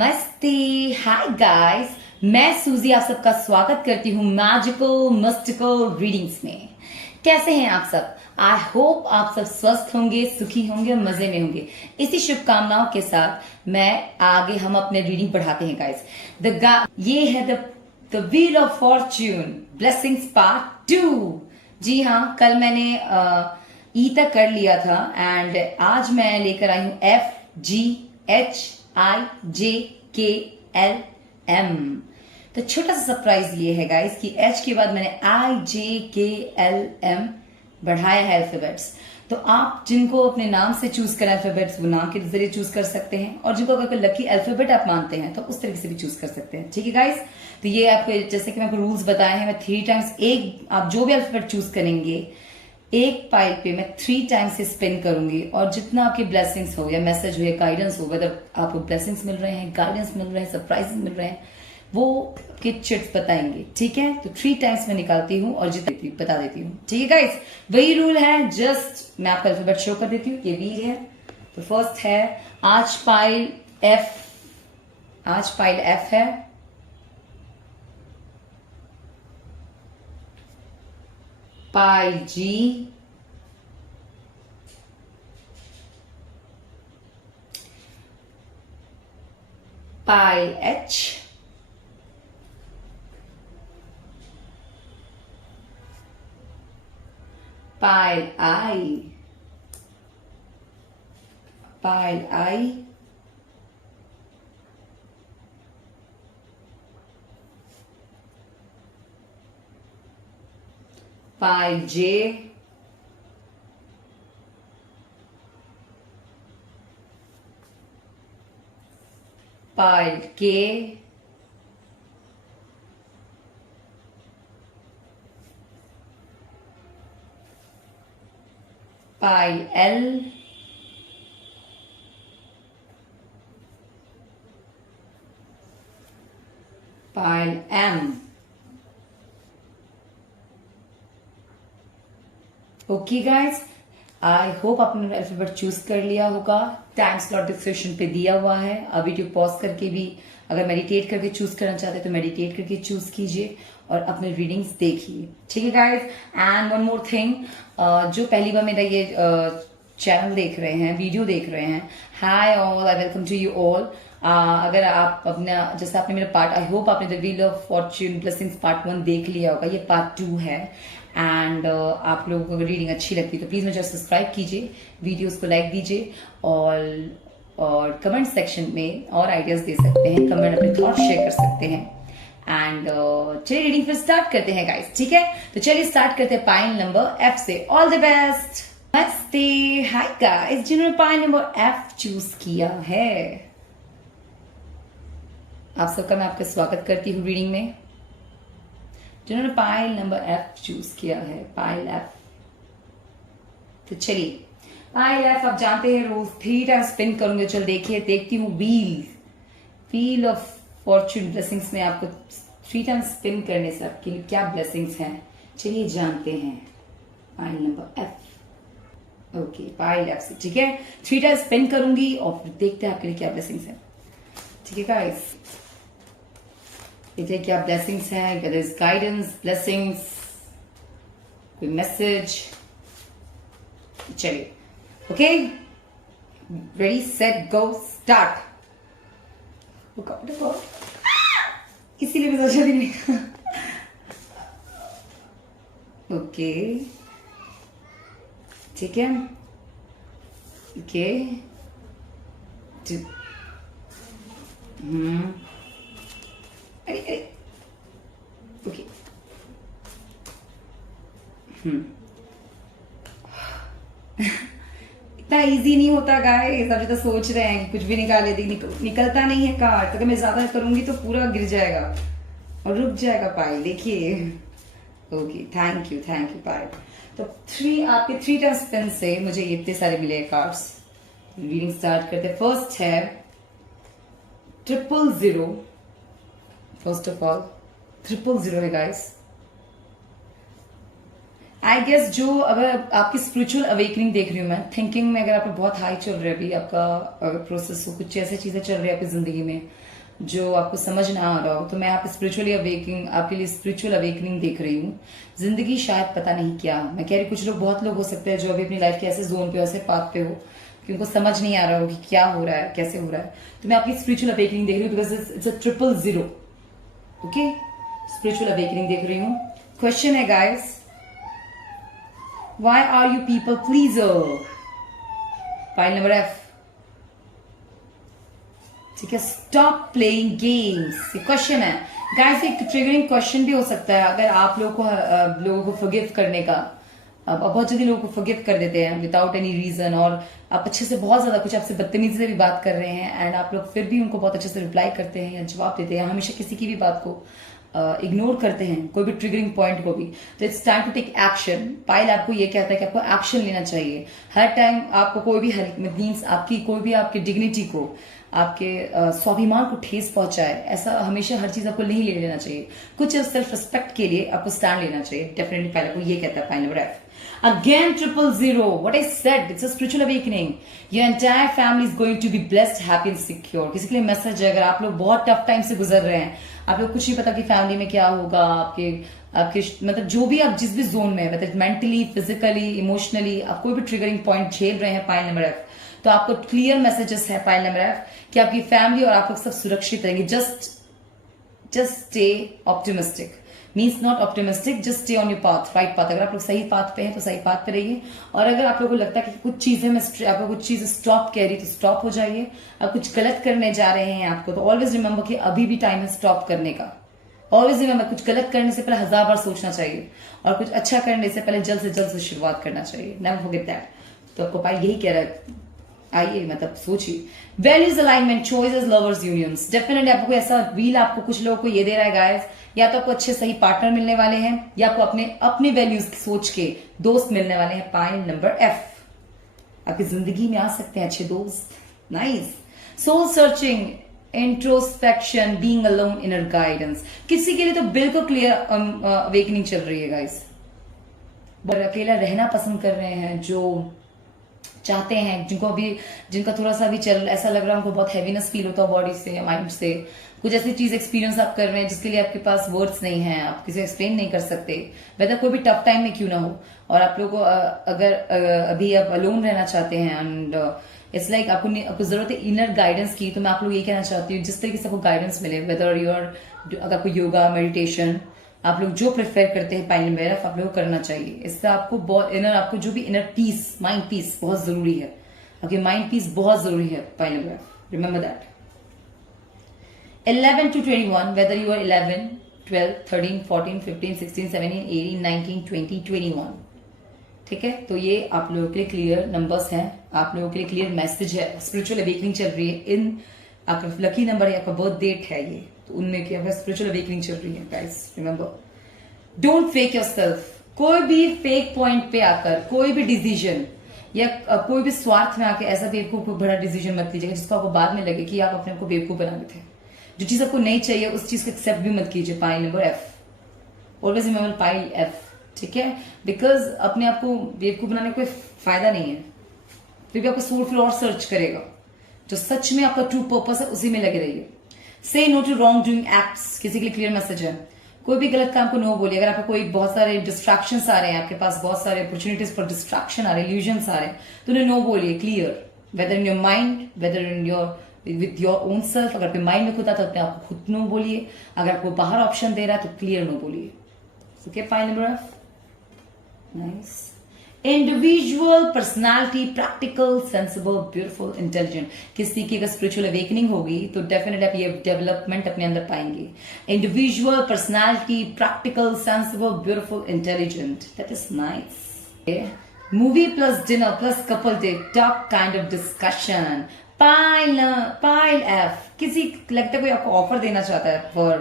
नमस्ते, hi guys. मैं सूजी आप सबका स्वागत करती हूँ मैजिकल मिस्टिकल रीडिंग्स में। कैसे हैं आप सब? आई होप आप सब स्वस्थ होंगे, सुखी होंगे और मजे में होंगे। इसी शुभकामनाओं के साथ हम अपने रीडिंग बढ़ाते हैं गाइस। ये है the wheel of fortune blessings part 2। जी हाँ, कल मैंने ई तक कर लिया था एंड आज मैं लेकर आई हूँ FGHIJKLM। तो छोटा सा सरप्राइज ये है गाइस कि H के बाद मैंने IJKLM बढ़ाया है अल्फाबेट्स। तो आप जिनको अपने नाम से चूज करें अल्फाबेट्स, वो नाम के जरिए चूज कर सकते हैं, और जिनको अगर लकी अल्फाबेट आप मानते हैं तो उस तरीके से भी चूज कर सकते हैं। ठीक है गाइस, तो ये आपको जैसे कि मैं आपको रूल्स बताए हैं, मैं 3 टाइम्स एक आप जो भी अल्फाबेट चूज करेंगे एक पाइल पे मैं 3 टाइम्स से स्पिन करूंगी, और जितना आपकी ब्लेसिंग्स हो या मैसेज हो या गाइडेंस हो, वेदर आपको ब्लेसिंग्स मिल रहे हैं, गाइडेंस मिल रहे हैं, सरप्राइजेस मिल रहे हैं, वो आपके चिट्स बताएंगे। ठीक है, तो 3 टाइम्स मैं निकालती हूँ और जितनी बता देती हूँ। ठीक है गाइस, वही रूल है। जस्ट मैं आपका अल्फाबेट शो कर देती हूँ। ये वीर है, तो फर्स्ट है आज पाइल F है। Pile G, pile H, pile I, pile I, pile J, pile K, pile L, pile M। Okay guys, I hope आपने अल्फाबेट चूज कर लिया होगा। टाइम स्लॉट डिस्क्रिप्शन पे दिया हुआ है। अब वीडियो पॉज करके भी अगर मेडिटेट करके चूज करना चाहते हैं तो मेडिटेट करके चूज कीजिए और अपने रीडिंग्स देखिए। ठीक है guys, and one more thing, जो पहली बार मेरा ये चैनल देख रहे हैं, वीडियो देख रहे हैं, hi all, I welcome to you all. अगर आप अपना जैसे आपने मेरा पार्ट, आई होप आपने the wheel of fortune blessings part 1 देख लिया होगा, ये पार्ट 2 है। एंड आप लोगों को अगर रीडिंग अच्छी लगती है तो प्लीज मुझे सब्सक्राइब कीजिए, वीडियोस को लाइक दीजिए, और कमेंट सेक्शन में और आइडियाज दे सकते हैं, कमेंट अपने थॉट शेयर कर सकते हैं। एंड चलिए रीडिंग फिर स्टार्ट करते हैं गाइस। ठीक है, तो चलिए स्टार्ट करते हैं पाइल नंबर F से। All the best. नमस्ते, हाय गाइस, जिन्होंने पाइल नंबर F चूज किया है, आप सबका मैं आपका स्वागत करती हूँ रीडिंग में। जिन्होंने पाइल नंबर F चूज किया है, पाइल F, तो चलिए पाइल F, आप जानते हैं रोज 3 टाइम स्पिन करूंगे। चल देखती हूँ व्हील ऑफ फॉर्च्यून ब्लेसिंग्स में आपको 3 टाइम स्पिन करने से आपके लिए क्या ब्लेसिंग्स हैं, चलिए जानते हैं। Pile number F, okay, pile F से। ठीक है, 3 टाइम स्पिन करूंगी और फिर देखते हैं आपके लिए क्या ब्लेसिंग्स हैं। ठीक है गाइस, देखिए क्या ब्लेसिंग्स हैं, whether it's गाइडेंस, ब्लेसिंग्स, कोई मैसेज। चलिए, okay, ready set go start. इसीलिए मैं सोचा भी नहीं। ओके, ठीक है, ओके, अरे ओके, इतना इजी नहीं होता गाइस। अभी तो सोच रहे हैं कि कुछ भी निकाले, निकलता नहीं है कार्ड, तो अगर मैं ज्यादा करूंगी तो पूरा गिर जाएगा और रुक जाएगा पाइल। देखिए, ओके, थैंक यू पाइल। तो 3 आपके 3 टाइम स्पिन से मुझे इतने सारे मिले कार्ड्स। रीडिंग स्टार्ट करते। फर्स्ट है 000। फर्स्ट ऑफ ऑल 000 है गाइस। आई गेस जो अगर आपकी स्पिरिचुअल अवेकनिंग देख रही हूं मैं, थिंकिंग में अगर आपका बहुत हाई चल रहा है, अभी आपका प्रोसेस हो, कुछ ऐसी चीजें चल रही है आपकी जिंदगी में, जो आपको समझ ना आ रहा हो, तो मैं आप स्पिरिचुअली अवेकनिंग, आपके लिए स्पिरिचुअल अवेकनिंग देख रही हूँ। जिंदगी शायद पता नहीं क्या, मैं कह रही कुछ लोग, बहुत लोग हो सकते हैं जो अभी अपनी लाइफ के ऐसे जोन पे, ऐसे पाथ पे हो कि उनको समझ नहीं आ रहा हो कि क्या हो रहा है, कैसे हो रहा है। तो मैं आपकी स्पिरिचुअल अवेकनिंग देख रही हूँ, because it's a 000। Okay, spiritual awakening देख रही हूँ। क्वेश्चन है guys, why are you people pleaser? Pile number F. ठीक है, स्टॉप प्लेइंग गेम्स, ये क्वेश्चन है गाइस। एक ट्रिगरिंग क्वेश्चन भी हो सकता है अगर आप लोगों को फॉरगिव करने का। अब बहुत जल्दी लोगों को फॉरगिव कर देते हैं विदाउट एनी रीजन, और आप अच्छे से, बहुत ज्यादा कुछ आपसे बदतमीजी से भी बात कर रहे हैं एंड आप लोग फिर भी उनको बहुत अच्छे से रिप्लाई करते हैं या जवाब देते हैं, हमेशा किसी की भी बात को इग्नोर करते हैं, कोई भी ट्रिगरिंग पॉइंट को भी। तो it's time to take action. Payal आपको ये कहता है कि आपको एक्शन लेना चाहिए हर टाइम। आपको कोई भी मीन्स आपकी कोई भी आपकी डिग्निटी को, आपके स्वाभिमान को ठेस पहुंचाए, ऐसा हमेशा हर चीज आपको नहीं ले लेना चाहिए। कुछ सेल्फ रिस्पेक्ट के लिए आपको स्टैंड लेना चाहिए। डेफिनेटली पायल आपको ये कहता है। Pile number F. Again 000. What I said, it's a spiritual awakening. Your entire family is going to be blessed, happy and secure. किसी के लिए मैसेज है, अगर आप लोग बहुत टफ टाइम से गुजर रहे हैं, आप लोग कुछ नहीं पता कि फैमिली में क्या होगा, आपके आपके मतलब जो भी आप जिस भी जोन में, मतलब मेंटली, फिजिकली, इमोशनली आप कोई भी ट्रिगरिंग पॉइंट झेल रहे हैं, पाइल नंबर एफ, तो आपको क्लियर मैसेजेस है पाइल नंबर एफ कि आपकी फैमिली और आप लोग सब सुरक्षित रहेंगे। Just stay optimistic, means not optimistic, just stay on your path, right path. अगर आप लोग सही पाथ पे हैं तो सही पाथ पे रहिए, और अगर आप लोगों को लगता है कि कुछ चीजें में आपको कुछ चीजें स्टॉप कह रही तो स्टॉप हो जाइए। आप कुछ गलत करने जा रहे हैं आपको, तो ऑलवेज रिमेंबर कि अभी भी टाइम है स्टॉप करने का। ऑलवेज रिमेंबर, कुछ गलत करने से पहले 1000 बार सोचना चाहिए, और कुछ अच्छा करने से पहले जल्द से शुरुआत करना चाहिए। Never forget that. तो आपको पाई यही कह रहा है, आइए मतलब सोचिए। Values alignment, choices, lovers unions. Definitely आपको ऐसा व्हील आपको कुछ लोगों को ये दे रहा है गाइस, या तो आपको अच्छे सही पार्टनर मिलने वाले हैं, या आपको अपने वैल्यूज सोच के दोस्त मिलने वाले हैं। Pile number F. आपकी जिंदगी में आ सकते हैं अच्छे दोस्त। Nice. Soul searching, introspection, being alone, inner guidance. किसी के लिए तो बिल्कुल क्लियर अवेकनिंग चल रही है गाइस। अकेला रहना पसंद कर रहे हैं, जो चाहते हैं, जिनका थोड़ा सा भी ऐसा लग रहा है, उनको बहुत हैवीनेस फील होता है बॉडी से या माइंड से, कुछ ऐसी चीज एक्सपीरियंस आप कर रहे हैं जिसके लिए आपके पास वर्ड्स नहीं है, आप किसी एक्सप्लेन नहीं कर सकते, वेदर कोई भी टफ टाइम में क्यों ना हो। और आप लोगों को अगर अभी आप अलोन रहना चाहते हैं एंड इट्स लाइक आपको जरूरत है इनर गाइडेंस की, तो मैं आप लोग ये कहना चाहती हूँ, जिस तरीके से आपको गाइडेंस मिले, वेदर अगर आपको योगा, मेडिटेशन, आप लोग जो प्रेफर करते हैं, पाइल नंबर एफ आप लोग करना चाहिए। इससे आपको आपको जो भी इनर पीस, माइंड पीस बहुत जरूरी है। आपके माइंड पीस बहुत जरूरी है। Pile number F, remember that. 11 to 21, whether you are 11, 12, 13, 14, 15, 16, 17, 18, 19, 20, 21, ठीक है। तो ये आप लोगों के लिए क्लियर नंबर्स हैं, आप लोगों के लिए क्लियर मैसेज है। स्पिरिचुअल अवेकनिंग चल रही है। इन आपका लकी नंबर है, आपका बर्थ डेट है ये, तो उनमें क्या स्पिरिचुअल अवेकनिंग चल रही है guys. Remember, don't fake yourself. कोई भी फेक पॉइंट पे आकर कोई भी डिसीजन या कोई भी स्वार्थ में आके ऐसा बेवकूफ बड़ा डिसीजन मत लीजिएगा जिसको आपको बाद में लगे कि आप अपने को बेवकूफ बना रहे थे। जो चीज आपको नहीं चाहिए उस चीज को एक्सेप्ट भी मत कीजिए। Pile number F, always remember pile F, ठीक है। बिकॉज अपने आप को बेवकूफ बनाने का कोई फायदा नहीं है, फिर भी आपको सोल फिर और सर्च करेगा। जो सच में आपका ट्रू पर्पस है उसी में लगे रहिए। Say no to wrong doing acts, किसी के लिए क्लियर मैसेज है। कोई भी गलत काम को नो बोलिए। अगर आपको कोई बहुत सारे डिस्ट्रैक्शंस आ रहे हैं, आपके पास बहुत सारे अपॉर्चुनिटीज फॉर डिस्ट्रैक्शन आ रहे हैं, इल्यूजन्स आ रहे हैं, तो उन्हें नो बोलिए clear, whether in your mind, whether in your with your own self. अगर अपने माइंड में खुद आता है तो आपको खुद नो बोलिए, अगर आपको बाहर ऑप्शन दे रहा है तो क्लियर नो बोलिए। Okay, pile number F, nice. Individual personality, practical, sensible, beautiful, intelligent. किसी की अगर स्पिरिचुअल अवेकनिंग होगी तो डेफिनेटली आप ये डेवलपमेंट अपने अंदर पाएंगे। Individual personality, practical, sensible, beautiful, intelligent, that is nice. Movie plus dinner plus couple date, top kind of discussion. Pile F, किसी लगता है कोई आपको ऑफर देना चाहता है for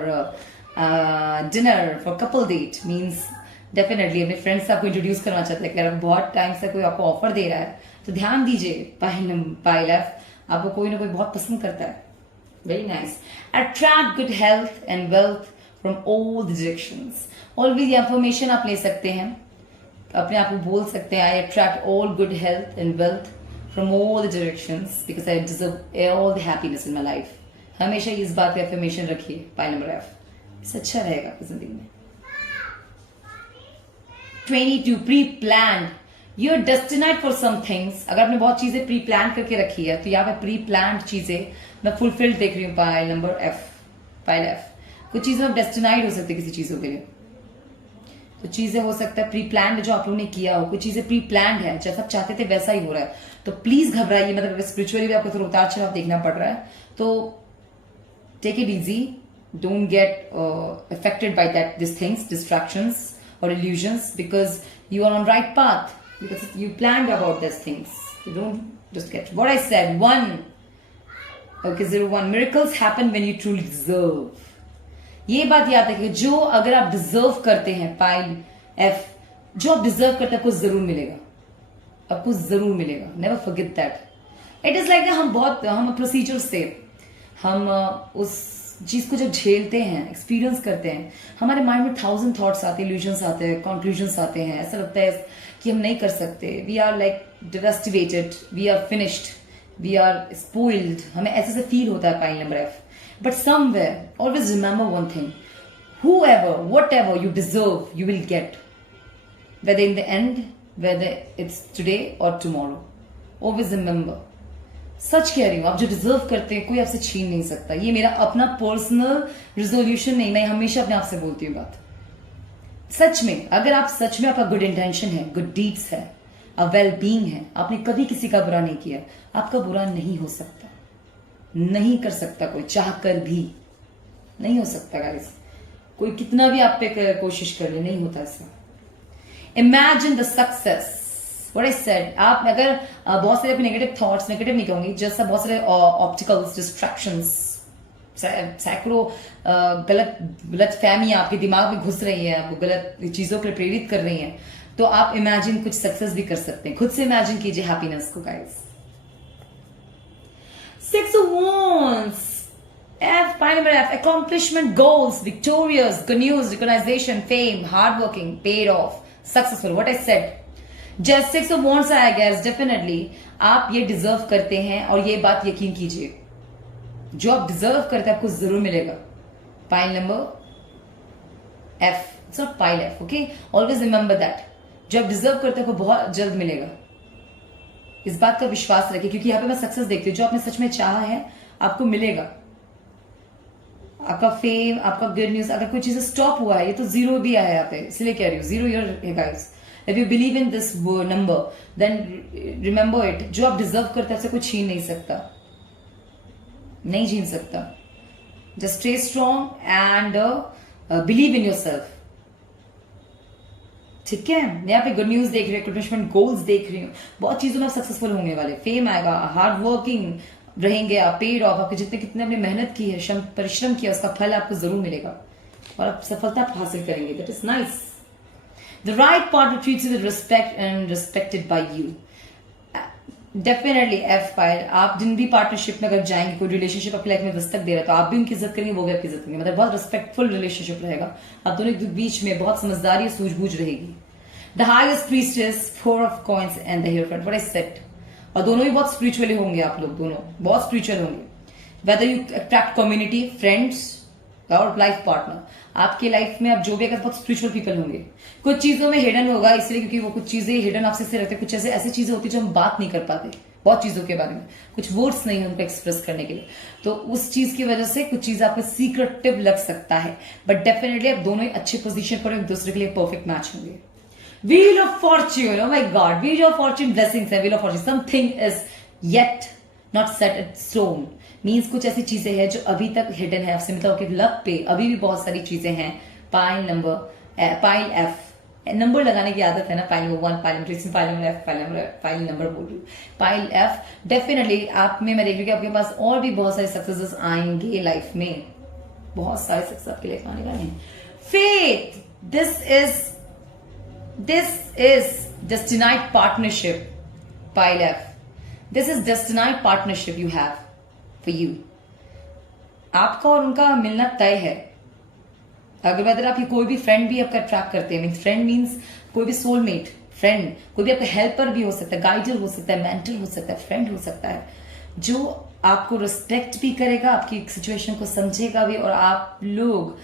dinner, for couple date, means definitely अपने फ्रेंड्स से आपको इंट्रोड्यूस करना चाहते हैं। अगर बहुत टाइम से कोई आपको ऑफर दे रहा है तो ध्यान दीजिए। पाइल एफ, आपको कोई ना कोई बहुत पसंद करता है। Very nice. Attract good health and wealth from all directions. Always information आप ले सकते हैं, अपने आप को बोल सकते हैं, I attract all good health and wealth from all the directions because I deserve all the happiness in my life. हमेशा इस बात का एफर्मेशन रखिए पाइल नंबर एफ, इससे अच्छा रहेगा आपकी जिंदगी में। 22 pre plan, you are destined for some things. अगर आपने बहुत चीजें प्री प्लान करके रखी है तो यहाँ पे प्री प्लान चीजें मैं फुलफिल्ड देख रही हूँ pile number F, pile F. कुछ चीजें आप डेस्टिनाइड हो सकती है किसी चीजों के लिए, तो चीजें हो सकता है प्री प्लान जो आप लोगों ने किया हो, कुछ चीजें प्री प्लान है, जैसा आप चाहते थे वैसा ही हो रहा है। तो प्लीज घबराइए, मतलब अगर स्पिरिचुअली भी आपको थोड़ा उतार चढ़ाव देखना पड़ रहा है तो take it easy, don't get affected by that this things, distractions or illusions, because you are on right path, because you planned about these things. You don't just get what I said. 1, okay, 01, miracles happen when you truly deserve. ये बात याद रखिए, जो अगर आप deserve करते हैं pile F, जो आप डिजर्व करते हैं आपको जरूर मिलेगा, आपको जरूर मिलेगा। Never forget that. It is like हम प्रोसीजर से हम उस चीज को जब झेलते हैं, एक्सपीरियंस करते हैं, हमारे माइंड में 1000 थॉट्स आते हैं, इल्यूजन्स आते हैं, कंक्लूजन्स आते हैं, ऐसा लगता है कि हम नहीं कर सकते, we are like devastated, we are finished, we are spoiled, हमें ऐसे से फील होता है pile number F. But somewhere always remember one thing, whoever, whatever you deserve, you will get, whether in the end, whether it's today or tomorrow. Always remember, सच कह रही हूं, आप जो डिजर्व करते हैं कोई आपसे छीन नहीं सकता। ये मेरा अपना पर्सनल रिजोल्यूशन नहीं, मैं हमेशा अपने आप से बोलती हूँ बात। सच में अगर आप सच में आपका गुड इंटेंशन है, गुड डीड्स है, वेल बीइंग है, आपने कभी किसी का बुरा नहीं किया, आपका बुरा नहीं हो सकता, नहीं कर सकता कोई, चाह कर भी नहीं हो सकता गाइस। कोई कितना भी आप पे कोशिश कर ले, नहीं होता ऐसा। Imagine the success, What I said, आप अगर बहुत सारे अपने नेगेटिव थॉट्स, नेगेटिव नहीं कहूंगी, जैसा बहुत सारे ऑप्टिकल्स, डिस्ट्रैक्शंस, सैकड़ों गलत फहमियां आपके दिमाग में घुस रही हैं, आपको गलत चीजों के लिए प्रेरित कर रही हैं, तो आप इमेजिन कुछ सक्सेस भी कर सकते हैं। खुद से इमेजिन कीजिए हैप्पीनेस को guys. 6 of Wands, F, pile number F, accomplishment, goals, victorious, good news, recognition, fame, hard working, paid off, successful. What I said. Just 6 of Wands आया गया, डेफिनेटली आप ये डिजर्व करते हैं, और ये बात यकीन कीजिए, जो आप डिजर्व करते हैं आपको जरूर मिलेगा। Pile number F, it's not pile F, okay, always remember that, जो आप डिजर्व करते हैं आपको बहुत जल्द मिलेगा। इस बात का विश्वास रखिए, क्योंकि यहाँ पे मैं सक्सेस देखती हूँ, जो आपने सच में चाहा है आपको मिलेगा। आपका फेम, आपका गुड न्यूज, अगर कोई चीज स्टॉप हुआ है, ये तो जीरो भी आया है यहाँ पे, इसलिए कह रही हूँ, जीरो ईयर है guys. If you believe in this number, then remember it. जो आप डिजर्व करते हैं उससे कोई छीन नहीं सकता, नहीं छीन सकता। Just stay strong and believe in yourself. ठीक है, मैं यहाँ पे गुड न्यूज देख रही हूँ, accomplishment goals देख रही हूँ, बहुत चीजों में आप सक्सेसफुल होने वाले, फेम आएगा, हार्ड वर्किंग रहेंगे आप, पेड ऑफ, आपके जितने कितने आपने मेहनत की है, परिश्रम किया, उसका फल आपको जरूर मिलेगा और आप सफलता हासिल करेंगे। That is nice. The right partner treats you with respect and respected by you. Definitely F file, आप जिन भी पार्टनरशिप में अगर जाएंगे, कोई रिलेशनशिप आपकी लाइफ में दस्तक दे रहा है, तो आप भी उनकी इज्जत करेंगे, वो भी आपकी इज्जत करेंगे, मतलब बहुत रिस्पेक्टफुल रिलेशनशिप रहेगा। आप दोनों के बीच में बहुत समझदारी, सूझबूझ रहेगी। The highest priestess, 4 of coins and the hierophant. What I said. और दोनों भी बहुत स्पिरिचुअली होंगे, आप लोग दोनों बहुत स्पिरिचुअल होंगे। Whether you attract community, friends और लाइफ पार्टनर, आपके लाइफ में आप जो भी अगर बहुत स्पिरिचुअल पीपल होंगे, कुछ चीजों में हिडन होगा, इसलिए क्योंकि वो कुछ चीजें हिडन आपसे से रखते हैं, कुछ ऐसी चीजें होती है जो हम बात नहीं कर पाते, बहुत चीजों के बारे में कुछ वर्ड्स नहीं है उनको एक्सप्रेस करने के लिए, तो उस चीज की वजह से कुछ चीज आपको सीक्रेटिव लग सकता है, बट डेफिनेटली आप दोनों ही अच्छे पोजीशन पर एक दूसरे के लिए परफेक्ट मैच होंगे। Wheel of fortune, oh my God, wheel of fortune blessings है, wheel of fortune, something is yet not set in stone, means कुछ ऐसी चीजें हैं जो अभी तक हिडन है आपसे, मतलब आपके लक पे अभी भी बहुत सारी चीजें हैं। Pile number, pile F, number लगाने की आदत है ना, pile number 1, pile number 3, pile number F, pile number बोल रही हूँ, पाइल एफ। डेफिनेटली आप में मैं देख रही हूँ कि आपके पास और भी बहुत सारे सक्सेसेस आएंगे लाइफ में, बहुत सारे सक्सेस आपके लाइफ आने वाले हैं। Faith, this is destined partnership, pile F, this is destined partnership you have for you. आपका और उनका मिलना तय है। अगर आपकी कोई भी फ्रेंड भी आपका अट्रैक्ट करते हैं, फ्रेंड मीन्स कोई भी सोलमेट फ्रेंड, कोई भी आपका हेल्पर भी हो सकता है, गाइडर हो सकता है, मेंटर हो सकता है, फ्रेंड हो सकता है, जो आपको रिस्पेक्ट भी करेगा, आपकी सिचुएशन को समझेगा भी, और आप लोग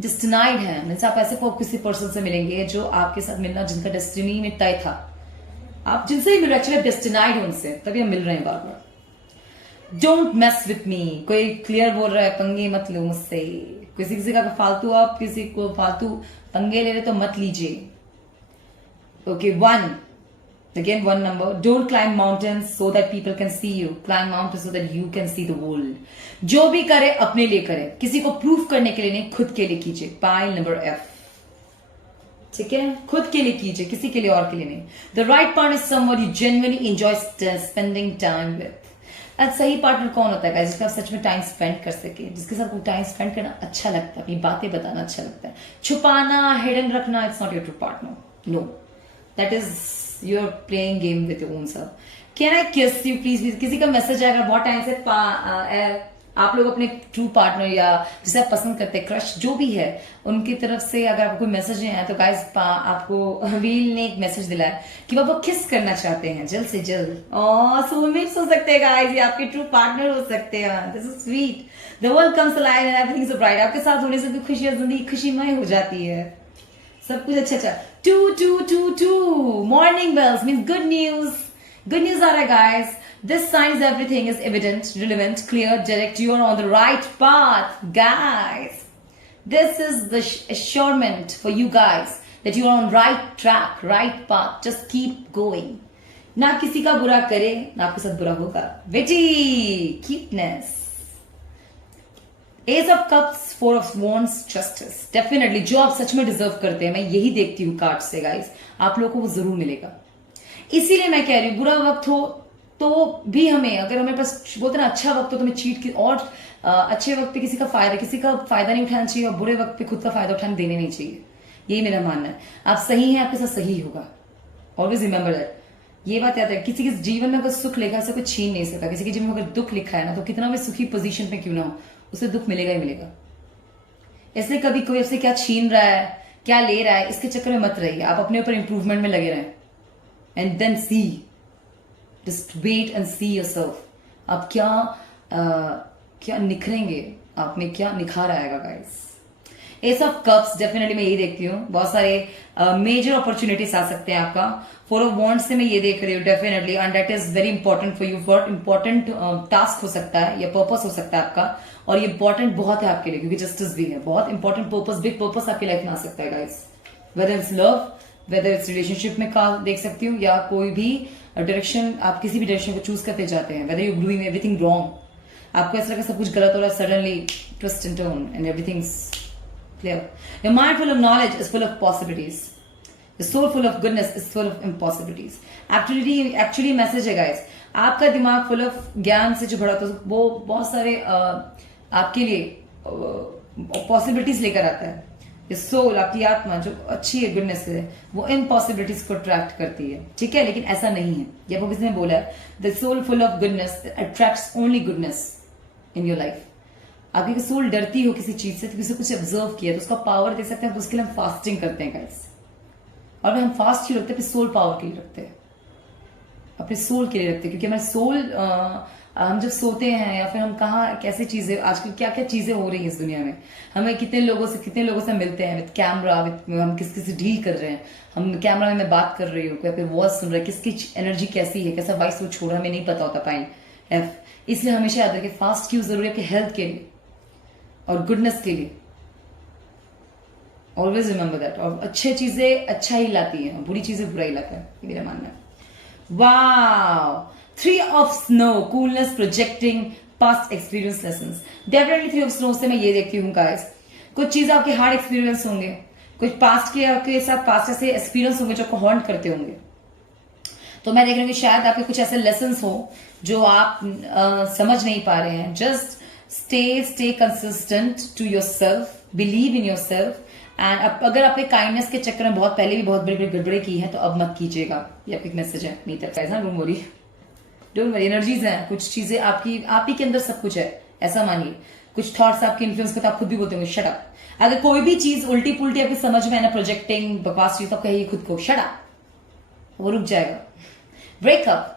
डिस्टिनाइड हैं, मीन्स आप ऐसे को किसी पर्सन से मिलेंगे जो आपके साथ मिलना जिनका डेस्टिनी में तय था, आप जिनसे ही मिल रहे एक्चुअली डेस्टिनाइड हो उनसे, तभी हम मिल रहे हैं बार बार। डोंट मेस विथ मी, कोई क्लियर बोल रहा है पंगे मत लो मुझसे, किसी का फालतू, आप किसी को फालतू पंगे ले रहे तो मत लीजिए। Okay, one number, don't climb mountains so that people can see you, climb mountains so that you can see the world. जो भी करे अपने लिए करे, किसी को प्रूफ करने के लिए नहीं, खुद के लिए कीजिए। पाइल नंबर F, ठीक है, खुद के लिए कीजिए, किसी के लिए और के लिए नहीं। The right partner is someone you genuinely enjoy spending time with. आज सही पार्टनर कौन होता है जिसका आप सच में टाइम स्पेंड कर सके, जिसके साथ टाइम स्पेंड करना अच्छा लगता है, अपनी बातें बताना अच्छा लगता है, छुपाना, हिडन रखना, it's not your true partner, no, that is your playing game with your own self. Can I kiss you please, किसी का मैसेज आएगा बहुत टाइम से, आप लोग अपने ट्रू पार्टनर या जिसे आप पसंद करते हैं, क्रश जो भी है, उनकी तरफ से अगर आपको कोई मैसेज नहीं आया तो गाइस आपको व्हील ने एक मैसेज दिला है कि वो किस करना चाहते हैं जल्द से जल्द। सोलमेट्स हो सकते हैं गाइस, ये आपके ट्रू पार्टनर हो सकते हैं। This is sweet, the world comes alive and everything is bright. आपके साथ होने से भी खुशियां, जिंदगी खुशीमय हो जाती है, सब कुछ अच्छा। 2 morning bells means good news, good news आ रहा है guys. This signs everything is evident, relevant, clear, direct. You are on the right path, guys. This is the assurement for you guys that you are on right track, right path. Just keep going. ना किसी का बुरा करे, ना आपके साथ बुरा होगा। बेटी, cuteness. Ace of Cups, 4 of Wands, Justice. Definitely, जो आप सच में डिजर्व करते हैं, मैं यही देखती हूँ कार्ड से गाइस, आप लोगों को वो जरूर मिलेगा। इसीलिए मैं कह रही हूँ, बुरा वक्त हो तो भी हमें, अगर हमें पास बोलते ना अच्छा वक्त हो तो हमें चीट की, और अच्छे वक्त पे किसी का फायदा नहीं उठाना चाहिए, और बुरे वक्त पे खुद का फायदा उठाने देने नहीं चाहिए। यही मेरा मानना है। आप सही हैं, आपके साथ सही होगा। ऑलवेज रिमेंबर दैट, ये बात याद है। किसी के जीवन में अगर सुख लिखा है उसे कोई छीन नहीं सकता। किसी के जीवन में अगर दुख लिखा है ना, तो कितना भी सुखी पोजीशन पे क्यों ना हो, उसे दुख मिलेगा ही मिलेगा। इसलिए कभी कोई आपसे क्या छीन रहा है, क्या ले रहा है, इसके चक्कर में मत रहिए। आप अपने ऊपर इंप्रूवमेंट में लगे रहें, and then see, Just wait and see yourself. आप क्या निखरेंगे, आप में क्या निखार आएगा guys. S of cups, definitely मैं यही देखती हूँ, बहुत सारे मेजर अपॉर्चुनिटीज आ सकते हैं आपका। 4 ऑफ वॉन्ड्स से मैं ये देख रही हूँ definitely, and that is very important for you, for important task हो सकता है या पर्पस हो सकता है आपका, और ये इंपॉर्टेंट बहुत है आपके लिए, क्योंकि जस्टिस भी है, बहुत इंपॉर्टेंट पर्पस, बिग पर्पस आपकी लाइफ में आ सकता है guys. Whether it's love, whether it's relationship में का देख सकती हूँ, या कोई भी डायरेक्शन, आप किसी भी डायरेक्शन को चूज करते जाते हैं, whether you doing everything wrong, आपको ऐसा लगा सब कुछ गलत हो रहा है, suddenly twist and turn and everything clear. Your mind full of knowledge is full of possibilities. Your soul full of goodness is full of impossibilities. Actually message है गाइस, आपका दिमाग फुल ऑफ ज्ञान से जो भरा तो वो बहुत सारे आपके लिए पॉसिबिलिटीज लेकर आता है। ये सोल, आपकी आत्मा जो अच्छी है, गुडनेस है, वो इम्पॉसिबिलिटीज को अट्रैक्ट करती है, ठीक है, लेकिन ऐसा नहीं है। ये वो किसी ने बोला है, the soul full of goodness attracts only goodness in your life. आपकी सोल डरती हो किसी चीज से, तो किसी कुछ ऑब्जर्व किया तो उसका पावर दे सकते हैं, तो उसके लिए हम फास्टिंग करते हैं गाइस। और हम फास्ट क्यों रखते हैं? अपने सोल पावर के लिए रखते हैं, अपने सोल के लिए रखते हैं, क्योंकि हमारे सोल, हम जब सोते हैं या फिर हम कहाँ कैसे चीजें, आजकल क्या क्या चीजें हो रही है इस दुनिया में, हमें कितने लोगों से मिलते हैं विद कैमरा, हम किस किसी डील कर रहे हैं, हम कैमरा में मैं बात कर रही हूँ, कोई वॉइस सुन रहा है, किसकी एनर्जी कैसी है, कैसा वॉइस वो छोड़, हमें नहीं पता होता। पाइन एफ, इसलिए हमेशा याद रखें फास्ट क्यों जरूरी है, आपके हेल्थ के लिए और गुडनेस के लिए। Always remember that. और अच्छी चीजें अच्छा ही लाती है, बुरी चीजें बुरा ही लाता है, मेरा मानना है। Wow, 3 of snow, coolness, projecting past experience lessons. Definitely 3 of snow से मैं ये देखती हूँ गाइस, कुछ चीजें आपके हार्ड एक्सपीरियंस होंगे, कुछ पास्ट के आपके साथ पास्ट ऐसे एक्सपीरियंस होंगे जो आपको हॉन्ट करते होंगे। तो मैं देख रही हूँ कि शायद आपके कुछ ऐसे लेसन्स हो जो आप समझ नहीं पा रहे हैं। Just stay consistent to yourself, believe in yourself, and अगर आपने काइंडनेस के चक्कर में बहुत पहले भी बहुत बड़ी बड़ी गड़बड़े की है तो अब मत कीजिएगा। ये आपका एक मैसेज है नहीं तक ऐसा। डोंट वरी, एनर्जीज हैं, कुछ चीजें आपकी, आप ही के अंदर सब कुछ है, ऐसा मानिए। कुछ थॉट्स आपके इन्फ्लुएंस करते, आप खुद भी बोलते होंगे शट अप। अगर कोई भी चीज उल्टी पुल्टी आपकी समझ में है ना, प्रोजेक्टिंग बकवास चीज, तो कहिए खुद को शट अप, वो रुक जाएगा। ब्रेकअप,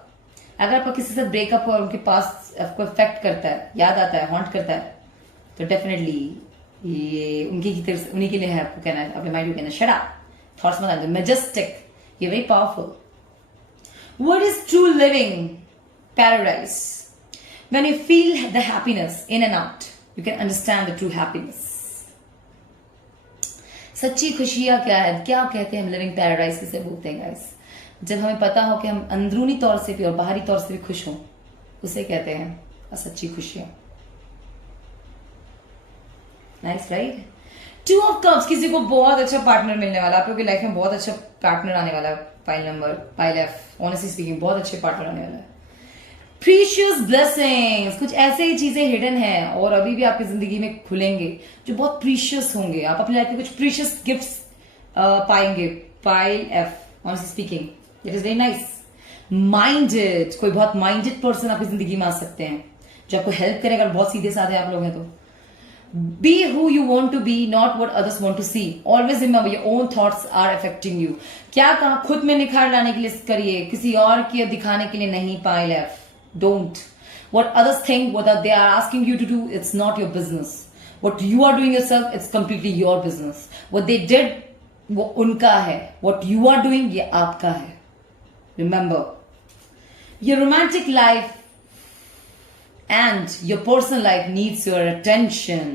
अगर आपका किसी से ब्रेकअप हो और उनके पास आपको इफेक्ट करता है, याद आता है, हॉन्ट करता है, तो डेफिनेटली ये उन्हीं के लिए है। आपको कहना है, अपने माइंड को कहना है शट अप, थॉट्स मत आने दो, मैजेस्टिक, ये very powerful. What is true living paradise? When you feel the happiness in and out, you can understand the true happiness. सच्ची खुशियां क्या है, क्या कहते हैं हम लिविंग पैराडाइज किसे बोलते हैं गाइस? जब हमें पता हो कि हम अंदरूनी तौर से भी और बाहरी तौर से भी खुश हों, उसे कहते हैं सच्ची खुशियां। Nice right? Two of cups, किसी को बहुत अच्छा पार्टनर मिलने वाला, आप लोगों की लाइफ में बहुत अच्छा पार्टनर आने वाला है। पाइल एफ, ऑनेस्टली स्पीकिंग बहुत अच्छे पार्टनर आने वाला है। प्रीशियस ब्लेसिंग्स, कुछ ऐसे ही चीजें हिडन हैं और अभी भी आपकी जिंदगी में खुलेंगे जो बहुत प्रीशियस होंगे। आप अपनी लाइफ में कुछ प्रीशियस गिफ्ट्स पाएंगे। Pile F, honestly speaking it is very nice. Minded, कोई बहुत माइंडेड पर्सन आपकी जिंदगी में आ सकते हैं जो आपको हेल्प करेगा। बहुत सीधे साधे आप लोग हैं तो be who you want to be, not what others want to see. Always remember your own thoughts are affecting you. क्या कहा, खुद में निखार लाने के लिए करिए, किसी और के दिखाने के लिए नहीं। Pile F, don't. What others think, what they are asking you to do, it's not your business. What you are doing yourself, it's completely your business. What they did, वो उनका है. What you are doing, ये आपका है. Remember, your romantic life and your personal life needs your attention.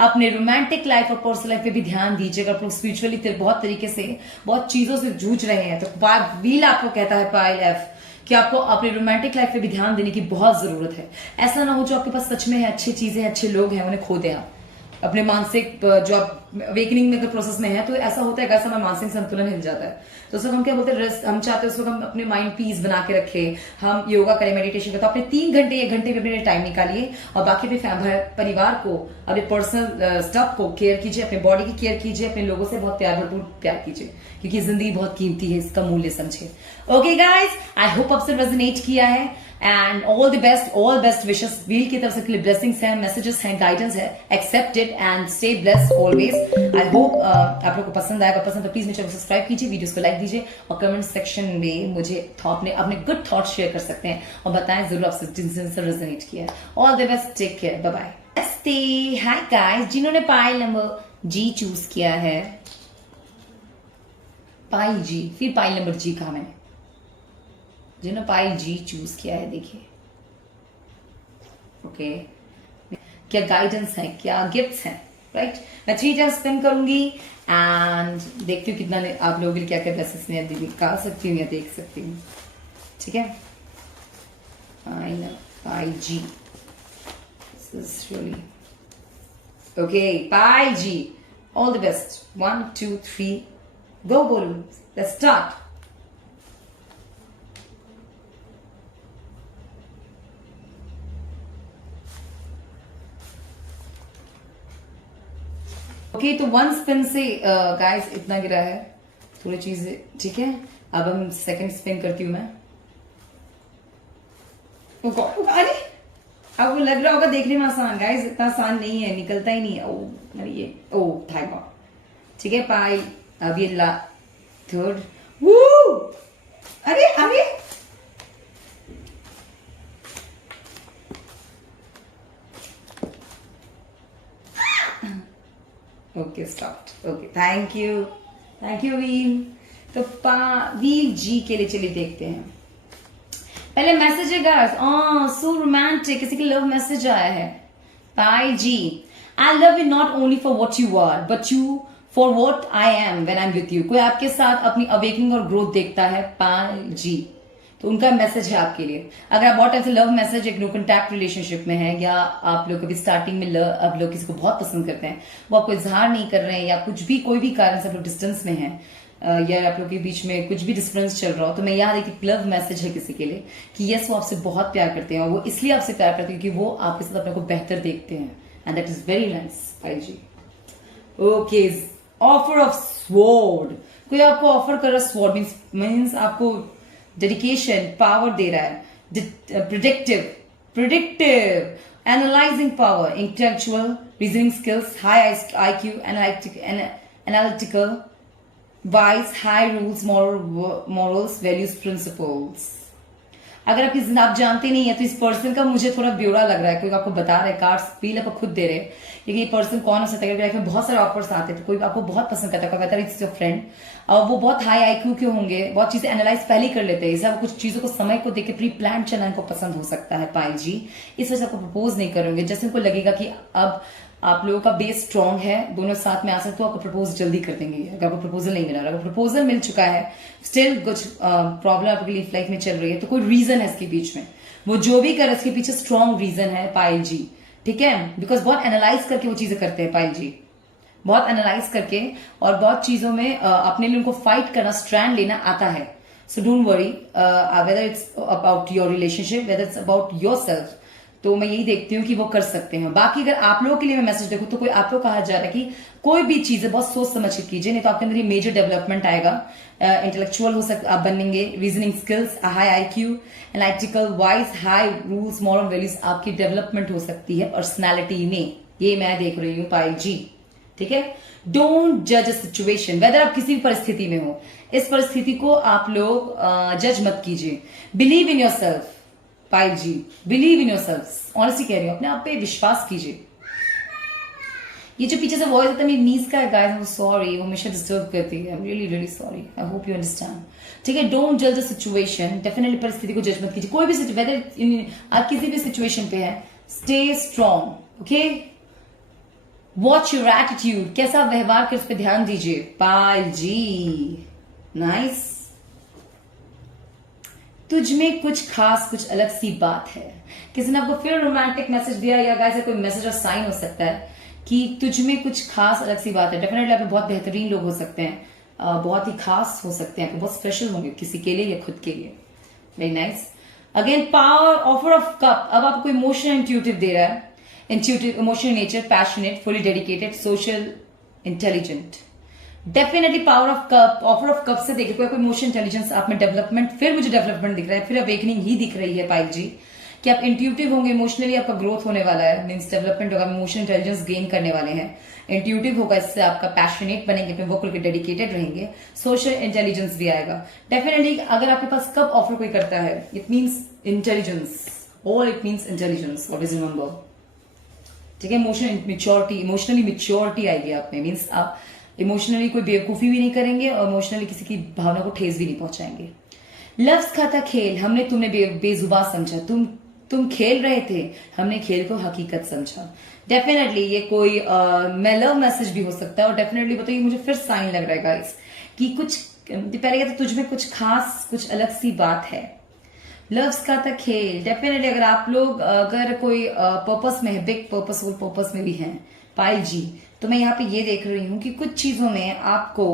अपने romantic life और personal life पे भी ध्यान दीजिएगा। आप लोग स्पिरिचुअली बहुत तरीके से बहुत चीजों से जूझ रहे हैं, तो व्हील आपको कहता है पाइल एफ कि आपको अपने रोमांटिक लाइफ पे भी ध्यान देने की बहुत जरूरत है। ऐसा ना हो जो आपके पास सच में है, अच्छी चीजें, अच्छे लोग हैं, उन्हें खो दें आप। अपने मानसिक जो आप अवेकनिंग में प्रोसेस में है, तो ऐसा होता है कि समय मानसिक संतुलन हिल जाता है। तो उस वक्त हम क्या बोलते हैं, हम चाहते हैं उस वक्त हम अपने माइंड पीस बना के रखें, हम योगा करें, मेडिटेशन करें। तो अपने 3 घंटे 1 घंटे भी अपने टाइम निकालिए और बाकी अपने परिवार को, अपने पर्सनल स्टफ को केयर कीजिए, अपने बॉडी की केयर कीजिए, अपने लोगों से बहुत भरपूर प्यार कीजिए, क्योंकि जिंदगी बहुत कीमती है, इसका मूल्य समझे। ओके गाइज, आई होप आपसे रेजोनेट किया है and all best wishes. Wheel की तरफ से ब्लेसिंग्स हैं, मैसेजेस हैं, गाइडेंस है, accepted and stay blessed always. I hope आप लोग को पसंद आएगा। पसंद तो प्लीज मेरे चैनल को सब्सक्राइब कीजिए, वीडियोस को लाइक दीजिए और कमेंट सेक्शन में मुझे अपने गुड थॉट शेयर कर सकते हैं और बताएं जरूर आपसे जिनसे रेजोनेट किया है। All the best, take care, bye bye. Hi guys, जिन्होंने पाइल नंबर जी चूज किया है, पाइल जी, फिर पाइल नंबर जी कहा मैंने, जिन्होंने पाइल जी चूज किया है, देखिए ओके क्या गाइडेंस है, क्या गिफ्ट्स हैं, राइट। मैं 3 टाइम स्पिन करूंगी एंड देखती हूँ कितना आप लोगों के लिए क्या क्या मैसेज में निकाल सकती हूँ या देख सकती हूँ, ठीक है। Pile G, this is really okay. Pile G, all the best. 1 2 3 go बोलो, लेट्स स्टार्ट। ओके तो 1 स्पिन से गाइस इतना गिरा है, थोड़ी चीजें, ठीक है। अब हम सेकंड स्पिन करती हूँ मैं। अरे आपको लग रहा होगा देखने में आसान, गाइस इतना आसान नहीं है, निकलता ही नहीं है। ओ ये थाई गॉड, ठीक है। पाइल, अब ये थर्ड, अरे अरे okay stop. Okay thank you we'll. तो वील जी के लिए चलिए देखते हैं। पहले मैसेज है गाइस, सो रोमांटिक, किसी के लव मैसेज आया है। Pile G, I love you not only for what you are but you for what I am when I am with you. कोई आपके साथ अपनी अवेकनिंग और ग्रोथ देखता है, पाइल जी, तो उनका मैसेज है आपके लिए। अगर आप बहुत टाइम से लव मैसेज, एक नो कॉन्टैक्ट रिलेशनशिप में है, या आप लोग कभी स्टार्टिंग में आप लोग किसी को बहुत पसंद करते हैं, वो आपको इजहार नहीं कर रहे हैं, या कुछ भी कोई भी कारण से आप लोग डिस्टेंस में हैं, या आप लोग के बीच में कुछ भी डिफरेंस चल रहा हो, तो मैं याद है कि लव मैसेज है किसी के लिए कि यस वो आपसे बहुत प्यार करते हैं, और वो इसलिए आपसे प्यार करते हैं क्योंकि वो आपके साथ अपने को बेहतर देखते हैं, and that is very nice Payal ji. Okay, offer of sword, कोई आपको ऑफर कर रहा है। स्वॉर्ड मीन्स आपको डेडिकेशन, पावर दे रहा है। Predictive, analysing power, intellectual, reasoning skills, high IQ, analytical, wise, high rules, morals, values, principles. अगर आप जानते नहीं है तो इस पर्सन का मुझे थोड़ा ब्यौरा लग रहा है, कोई आपको बता रहा है, कार्ड्स फील आप खुद दे रहे हैं, लेकिन ये पर्सन कौन हो सकता है? लाइफ में बहुत सारे ऑफर्स आते हैं, तो कोई आपको बहुत पसंद करता है, वेदर इट्स योर फ्रेंड, और वो बहुत हाई आईक्यू के होंगे, बहुत चीजें एनालाइज पहले ही कर लेते हैं, इसलिए कुछ चीजों को समय को देकर प्री प्लान चलना इनको पसंद हो सकता है पायल जी, इस वजह से आपको प्रपोज नहीं करेंगे। जैसे उनको लगेगा कि अब आप लोगों का बेस स्ट्रांग है, दोनों साथ में आ सकते हो, आपको प्रपोज जल्दी कर देंगे अगर आपको प्रपोजल नहीं मिला। अगर प्रपोजल मिल चुका है, स्टिल कुछ प्रॉब्लम आपकी लाइफ में चल रही है, तो कोई रीजन है इसके बीच में, वो जो भी करे इसके पीछे स्ट्रांग रीजन है पायल जी, ठीक है? बिकॉज बहुत एनालाइज करके वो चीजें करते हैं पायल जी, बहुत एनालाइज करके, और बहुत चीजों में अपने लिए उनको फाइट करना, स्ट्रैंड लेना आता है। So don't worry whether it's about your relationship, whether it's about your self, तो मैं यही देखती हूँ कि वो कर सकते हैं। बाकी अगर आप लोगों के लिए मैं मैसेज देखूं तो कोई आप लोग कहा जा रहा है कि कोई भी चीजें बहुत सोच समझ के कीजिए, नहीं तो आपके अंदर ये मेजर डेवलपमेंट आएगा। इंटेलेक्चुअल हो सकता आप बनेंगे, reasoning skills, high IQ, analytical, wise, high rules, moral values आपकी डेवलपमेंट हो सकती है पर्सनैलिटी में, ये मैं देख रही हूँ पायल जी, ठीक है? डोंट जज अ सिचुएशन, वेदर आप किसी भी परिस्थिति में हो, इस परिस्थिति को आप लोग जज मत कीजिए। Believe in your self Payal ji, believe in your self, honestly कह रही हूं, अपने आप पे विश्वास कीजिए। ये जो पीछे से वॉइस आता है मेरी नीज का है गाइस, वो सॉरी, वो हमेशा डिस्टर्ब करती है, I am really really sorry, I hope you understand, ठीक है? डोंट जज द सिचुएशन, डेफिनेटली परिस्थिति को जज मत कीजिए, कोई भी वेदर आप किसी भी सिचुएशन पे है, stay strong, okay? Watch your attitude, कैसा व्यवहार कर, उस पर ध्यान दीजिए पायल जी, नाइस। तुझ में कुछ खास, कुछ अलग सी बात है, किसी ने आपको फिर रोमांटिक मैसेज दिया, या गाइस कोई मैसेज और साइन हो सकता है कि तुझ में कुछ खास अलग सी बात है। डेफिनेटली आप बहुत बेहतरीन लोग हो सकते हैं, बहुत ही खास हो सकते हैं, बहुत स्पेशल होंगे किसी के लिए या खुद के लिए, very nice. Again power, offer of cup, अब आपको इमोशनल इंट्यूटिव दे रहा है, intuitive, emotional nature, passionate, fully dedicated, social, intelligent. Definitely power of cup, offer of cup से देखिए कोई इमोशनल इंटेलिजेंस आप में डेवलपमेंट, फिर मुझे डेवलपमेंट दिख रहा है, फिर अवेकनिंग ही दिख रही है पायल जी, कि आप इंट्यूटिव होंगे, इमोशनली आपका ग्रोथ होने वाला है, मींस डेवलपमेंट होगा, इमोशनल इंटेलिजेंस गेन करने वाले हैं, इंट्यूटिव होगा, इससे आपका पैशनेट बनेंगे, अपने वर्क को डेडिकेटेड रहेंगे, सोशल इंटेलिजेंस भी आएगा। डेफिनेटली अगर आपके पास कप ऑफर कोई करता है, इट मीन्स इंटेलिजेंस, और it means intelligence, always remember, ठीक है? इमोशनल मेच्योरिटी, इमोशनली मेच्योरिटी आएगी आप में, मीन्स आप इमोशनली कोई बेवकूफी भी नहीं करेंगे और इमोशनली किसी की भावना को ठेस भी नहीं पहुंचाएंगे। लफ्ज खाता खेल, हमने तुमने बेजुबान समझा, तुम खेल रहे थे, हमने खेल को हकीकत समझा। डेफिनेटली ये कोई मैं लव मैसेज भी हो सकता है, और डेफिनेटली बताइए मुझे फिर साइन लग रहा है गाइस कि कुछ पहले कहते तुझ में कुछ खास, कुछ अलग सी बात है। लव्स का था खेल, डेफिनेटली अगर आप लोग अगर कोई पर्पस में है, बिग पर्पसफुल पर्पस में भी हैं पायल जी, तो मैं यहाँ पे ये देख रही हूं कि कुछ चीजों में आपको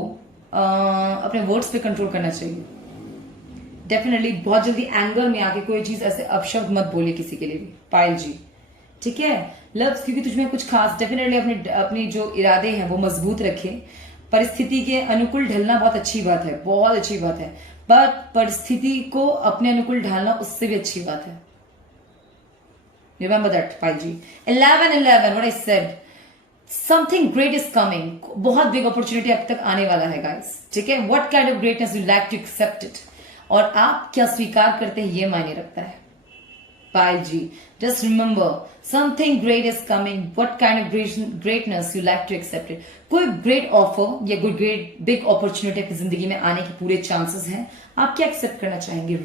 अपने वर्ड्स पे कंट्रोल करना चाहिए। डेफिनेटली बहुत जल्दी एंगर में आके कोई चीज ऐसे अपशब्द मत बोलिए किसी के लिए भी पायल जी, ठीक है? लव्स, क्योंकि तुझमें कुछ खास, डेफिनेटली अपने जो इरादे हैं वो मजबूत रखे। परिस्थिति के अनुकूल ढलना बहुत अच्छी बात है, बहुत अच्छी बात है, पर परिस्थिति को अपने अनुकूल ढालना उससे भी अच्छी बात है। Remember that Payal ji. 11 what I said, something great is coming, बहुत बिग अपॉर्चुनिटी अब तक आने वाला है गाइस, ठीक है? What kind of greatness you like to accept it, और आप क्या स्वीकार करते हैं ये मायने रखता है Payal ji. Just remember something great is coming, what kind of greatness you like to accept it. कोई ग्रेट ऑफर या कोई ग्रेट बिग अपॉर्चुनिटी आपकी जिंदगी में आने के पूरे चांसेस हैं, आप क्या एक्सेप्ट करना चाहेंगे?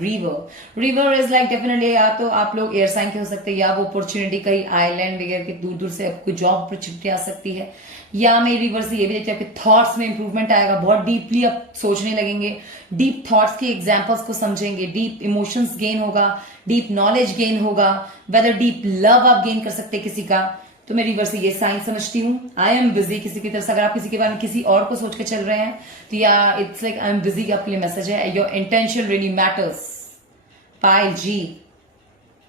रिवर इज लाइक डेफिनेटली या तो आप लोग एयर साइन के हो सकते हैं, या वो अपॉर्चुनिटी कहीं आइलैंड वगैरह के दूर दूर से आपको जॉब अपॉर्चुनिटी आ सकती है, या मैं रिवर से ये भी देखते हैं आपके थॉट्स में इंप्रूवमेंट आएगा, बहुत डीपली आप सोचने लगेंगे, डीप थॉट्स के एग्जाम्पल्स को समझेंगे, डीप इमोशंस गेन होगा, डीप नॉलेज गेन होगा, वेदर डीप लव आप गेन कर सकते हैं किसी का, तो मैं रिवर से ये साइन समझती हूँ। आई एम बिजी किसी की तरफ से, अगर आप किसी के बारे में किसी और को सोच के चल रहे हैं तो या it's like I am busy आपके लिए मैसेज है, your intention really matters Payal ji,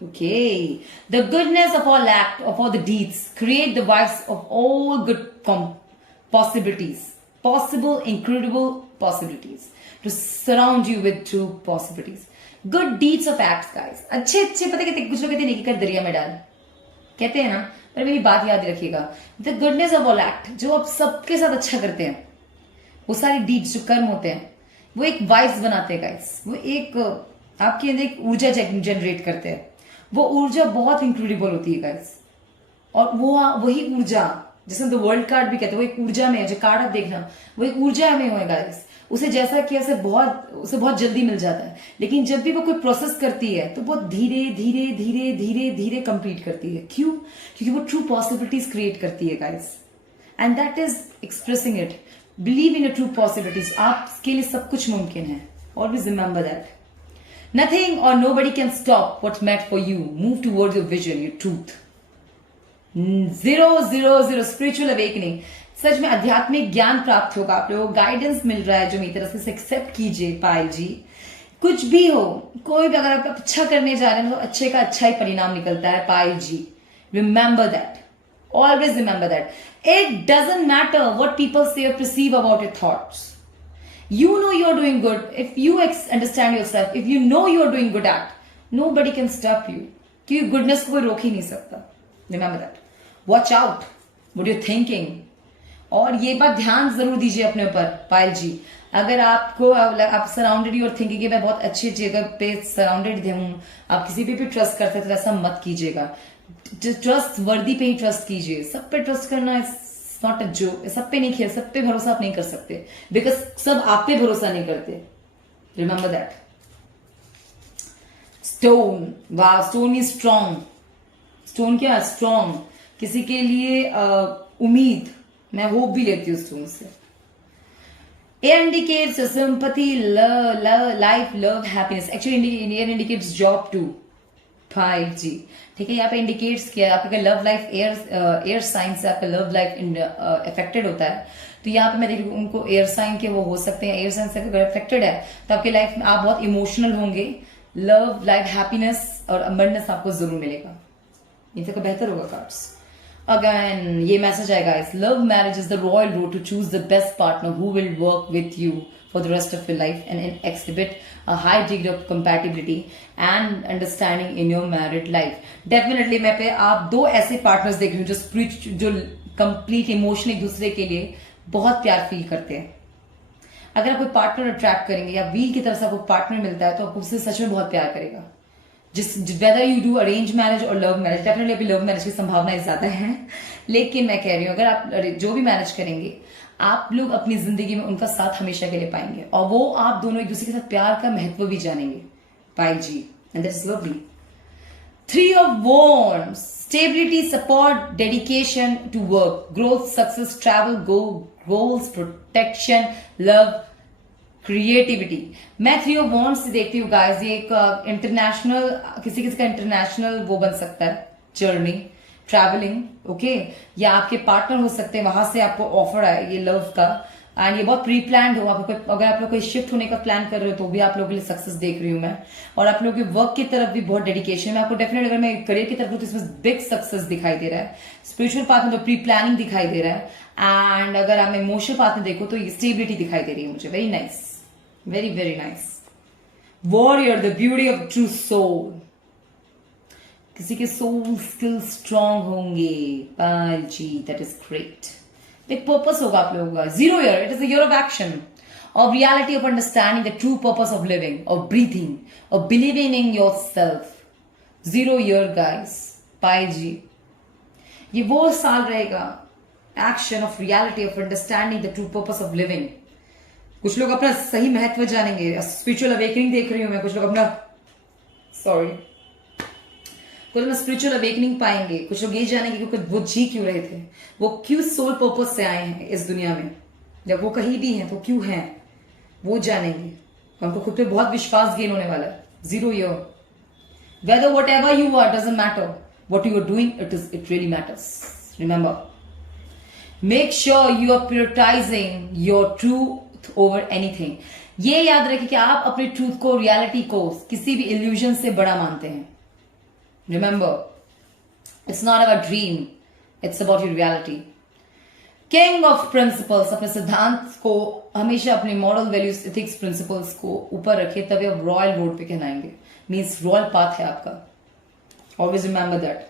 okay? The goodness of all act, of all the deeds, create the vibes of all good possibilities, possible, incredible possibilities, to surround you with true possibilities. Good deeds of acts, guys. अच्छे अच्छे पता कहते कुछ लोग कहते नहीं कि कर दरिया में डाल, कहते हैं ना, पर मेरी बात याद रखिएगा, the goodness of all act, जो आप सबके साथ अच्छा करते हैं, वो सारी डीड्स जो कर्म होते हैं वो एक वाइब्स बनाते हैं गाइस, वो एक आपके अंदर एक ऊर्जा जनरेट करते हैं। वो ऊर्जा बहुत इंक्रेडिबल होती है गाइस, और वो वही ऊर्जा जिसे द वर्ल्ड कार्ड भी कहते हैं, वो एक ऊर्जा में है। जो कार्ड आप देखना वो एक ऊर्जा में हो गाइस, उसे जैसा किया उसे बहुत जल्दी मिल जाता है, लेकिन जब भी वो कोई प्रोसेस करती है तो बहुत धीरे धीरे धीरे धीरे धीरे कंप्लीट करती है। क्यों? क्योंकि वो ट्रू पॉसिबिलिटीज क्रिएट करती है guys, and that is expressing it. Believe in a true possibilities, आपके लिए सब कुछ मुमकिन है। Always remember that nothing or nobody can stop what's meant for you. Move towards your vision, your truth. 000 spiritual awakening. सच में आध्यात्मिक ज्ञान प्राप्त होगा, आप लोगों को गाइडेंस मिल रहा है जो मेरी तरफ से एक्सेप्ट कीजिए पायल जी। कुछ भी हो, कोई भी, अगर आप अच्छा करने जा रहे हैं तो अच्छे का अच्छा ही परिणाम निकलता है Payal ji. Remember that, always remember that. It doesn't matter what people say और perceive about your thoughts. You know you're doing good. If you understand yourself, if you know you're doing good at, nobody can stop you. क्योंकि goodness को कोई रोक ही नहीं सकता। Remember that. Watch out. What you're thinking. और ये बात ध्यान जरूर दीजिए अपने ऊपर पायल जी। अगर आपको आप सराउंडेड और थिंकिंग कि मैं बहुत अच्छी जगह पे सराउंडेड हूँ, आप किसी पे भी ट्रस्ट करते तो ऐसा मत कीजिएगा। ट्रस्ट वर्दी पे ही ट्रस्ट कीजिए। सब पे ट्रस्ट करना नॉट अ जोक। सब पे नहीं खेल, सब पे भरोसा आप नहीं कर सकते, बिकॉज सब आप पे भरोसा नहीं करते। Remember that. स्टोन, वाह, स्टोन इज स्ट्रॉन्ग। स्टोन क्या? स्ट्रॉन्ग। किसी के लिए उम्मीद, मैं होप भी लेती हूँ स्टोन से। Air indicates sympathy, life, love, happiness. Actually air indicates job to five ji. ठीक है, यहाँ पे इंडिकेट्स किया आपका लव लाइफ, एयर साइन से आपका लव लाइफ अफेक्टेड होता है। तो यहाँ पे मैं देख रही हूँ उनको एयर साइन के वो हो सकते हैं। एयर साइन से अगर अफेक्टेड है तो आपके लाइफ में आप बहुत इमोशनल होंगे। लव लाइफ, हैप्पीनेस और अबंडेंस आपको जरूर मिलेगा। ये तो बेहतर होगा कार्ड्स। अगेन ये मैसेज आएगा, इस love marriage is the royal road to choose the best partner who will work with you for the rest of your life and exhibit a high degree of compatibility and understanding in your married life. Definitely मैं पे आप दो ऐसे partners देख रही हूँ जो complete emotion एक दूसरे के लिए बहुत प्यार फील करते हैं। अगर आप कोई पार्टनर अट्रैक्ट करेंगे या व्हील की तरफ से आपको पार्टनर मिलता है तो आपको उससे सच में बहुत प्यार करेगा। Whether you do arrange marriage और लव मैरिज, डेफिनेटली अभी लव मैरिज की संभावनाएं ज्यादा है, लेकिन मैं कह रही हूँ अगर आप जो भी मैरिज करेंगे आप लोग अपनी जिंदगी में उनका साथ हमेशा के लिए पाएंगे, और वो आप दोनों एक दूसरे के साथ प्यार का महत्व भी जानेंगे Payal ji, and that's lovely. 3 of Wands, stability, support, dedication to work, growth, success, travel, goals, protection, love, creativity. मैं 3 of Wands से देखती हूँ गाइस, ये एक इंटरनेशनल किसी का इंटरनेशनल वो बन सकता है, जर्नी, ट्रैवलिंग, ओके, या आपके पार्टनर हो सकते हैं, वहां से आपको ऑफर आए ये लव का, एंड ये बहुत प्री प्लान हो। अगर आप लोग कोई शिफ्ट होने का प्लान कर रहे हो तो भी आप लोगों के लिए सक्सेस देख रही हूँ मैं, और आप लोगों के वर्क की तरफ भी बहुत डेडिकेशन है। आपको डेफिनेटली, अगर मैं करियर की तरफ हूँ तो इसमें बिग सक्सेस दिखाई दे रहा है। स्पिरिचुअल पाथ में तो प्री प्लानिंग दिखाई दे रहा है, एंड अगर आप इमोशनल पाथ में देखो तो स्टेबिलिटी दिखाई दे रही है मुझे। Very nice, very very nice. Warrior, the beauty of true soul. किसी के सोल स्किल स्ट्रांग होंगे Payal ji, that is great. एक पर्पस होगा आप लोगों का। 0 year, it is the year of action, of reality, of understanding the true purpose of living, of breathing, of believing in your self. 0 year guys, Payal ji, ये वो साल रहेगा action, of reality, of understanding the true purpose of living. कुछ लोग अपना सही महत्व जानेंगे, स्पिरिचुअल अवेकनिंग देख रही हूं मैं। कुछ लोग अपना कुछ लोग स्पिरिचुअल अवेकनिंग पाएंगे। कुछ लोग ये जानेंगे कि वो जी क्यों रहे थे, वो क्यों सोल पर्पस से आए हैं इस दुनिया में, जब वो कहीं भी हैं तो क्यों हैं, वो जानेंगे। उनको खुद पे बहुत विश्वास गेन होने वाला है। 0 year, whether whatever you are doesn't matter, what you are doing, it really matters. Remember, make sure you are prioritizing your truth over anything. ये याद रखिए कि आप अपने ट्रूथ को, रियलिटी को किसी भी इल्यूजन से बड़ा मानते हैं। Remember, it's not about dream, it's about your reality. King of principles, अपने सिद्धांत को हमेशा अपने मॉरल वैल्यूज, एथिक्स, प्रिंसिपल्स को ऊपर रखिए, तभी आप रॉयल रोड पे कहलाएंगे। मीन्स रॉयल पाथ है आपका। Always remember that.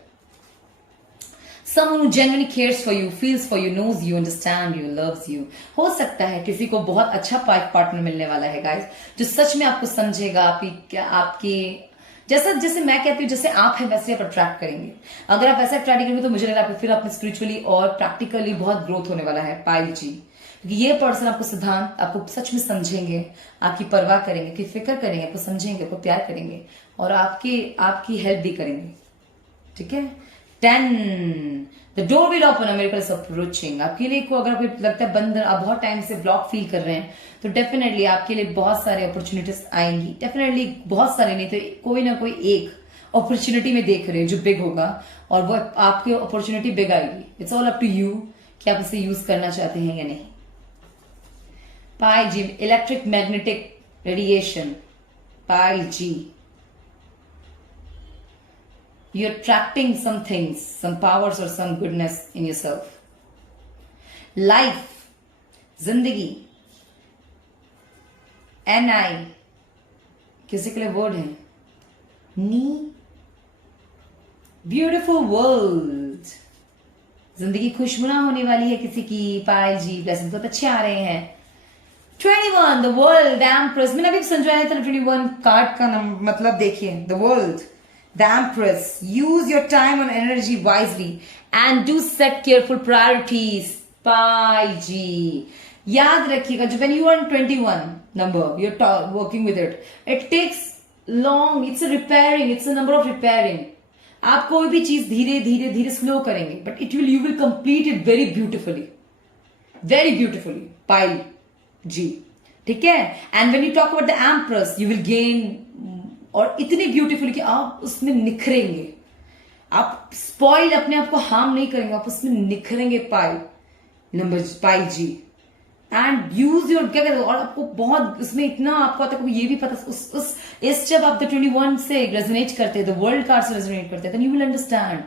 someone who genuinely cares for you, feels for you, knows you, understand you, loves you. हो सकता है किसी को बहुत अच्छा पार्टनर मिलने वाला है गाइस, जो सच में आपको समझेगा, आपकी जैसे मैं कहती हूँ, जैसे आप हैं वैसे आप अट्रैक्ट करेंगे। अगर आप वैसे अट्रैक्ट करेंगे तो मुझे लग रहा है फिर आप स्पिरिचुअली और प्रैक्टिकली बहुत ग्रोथ होने वाला है पायल जी, क्योंकि ये पर्सन आपको सिद्धांत, आपको सच में समझेंगे, आपकी परवाह करेंगे, आपकी फिक्र करेंगे, आपको समझेंगे, आपको प्यार करेंगे और आपकी हेल्प भी करेंगे। ठीक है। 10 the door will open, a miracle is approaching. आपके लिए को अगर आपको लगता है बंद, आप बहुत टाइम से ब्लॉक फील कर रहे हैं, तो डेफिनेटली आपके लिए बहुत सारे अपॉर्चुनिटीज आएंगी। डेफिनेटली बहुत सारे नहीं तो कोई ना कोई एक अपॉर्चुनिटी में देख रहे हैं जो बिग होगा, और वो आपकी अपॉर्चुनिटी बिग आएगी। It's all up to you कि आप इसे यूज करना चाहते हैं या नहीं। Payal ji, electric magnetic radiation, Payal ji, you're attracting some things, some powers or some goodness in yourself. Life, जिंदगी, NI किसी के लिए वर्ड है, नी, ब्यूटिफुल वर्ल्ड, जिंदगी खुशनुमा होने वाली है किसी की। पायल जी, ब्लेसिंग्स बहुत अच्छे आ रहे हैं। 21 द वर्ल्ड एम्प्रेस, मैंने अभी समझाया था 21 कार्ड का मतलब देखिए, the world, the Empress. Use your time and energy wisely and do set careful priorities. पाई जी, याद रखिएगा, जो when you are 21 number, you're working with it, it takes long, it's a repairing, it's a number of repairing. आप कोई भी चीज धीरे धीरे धीरे स्लो करेंगे, but you will complete it very beautifully, पाई जी। ठीक है। And when you talk about the Empress, you will gain, और इतनी ब्यूटीफुल कि आप उसमें निखरेंगे, आप स्पॉइल अपने आप को हार्म नहीं करेंगे, आप उसमें निखरेंगे पायल जी। एंड यूज योर, क्या कहते हैं, और आपको बहुत उसमें इतना आपको आता है, ये भी पता इस जब आप द 21 से रेजोनेट करते हैं, द वर्ल्ड कार्ड से रेजोनेट करते हैं, then you will understand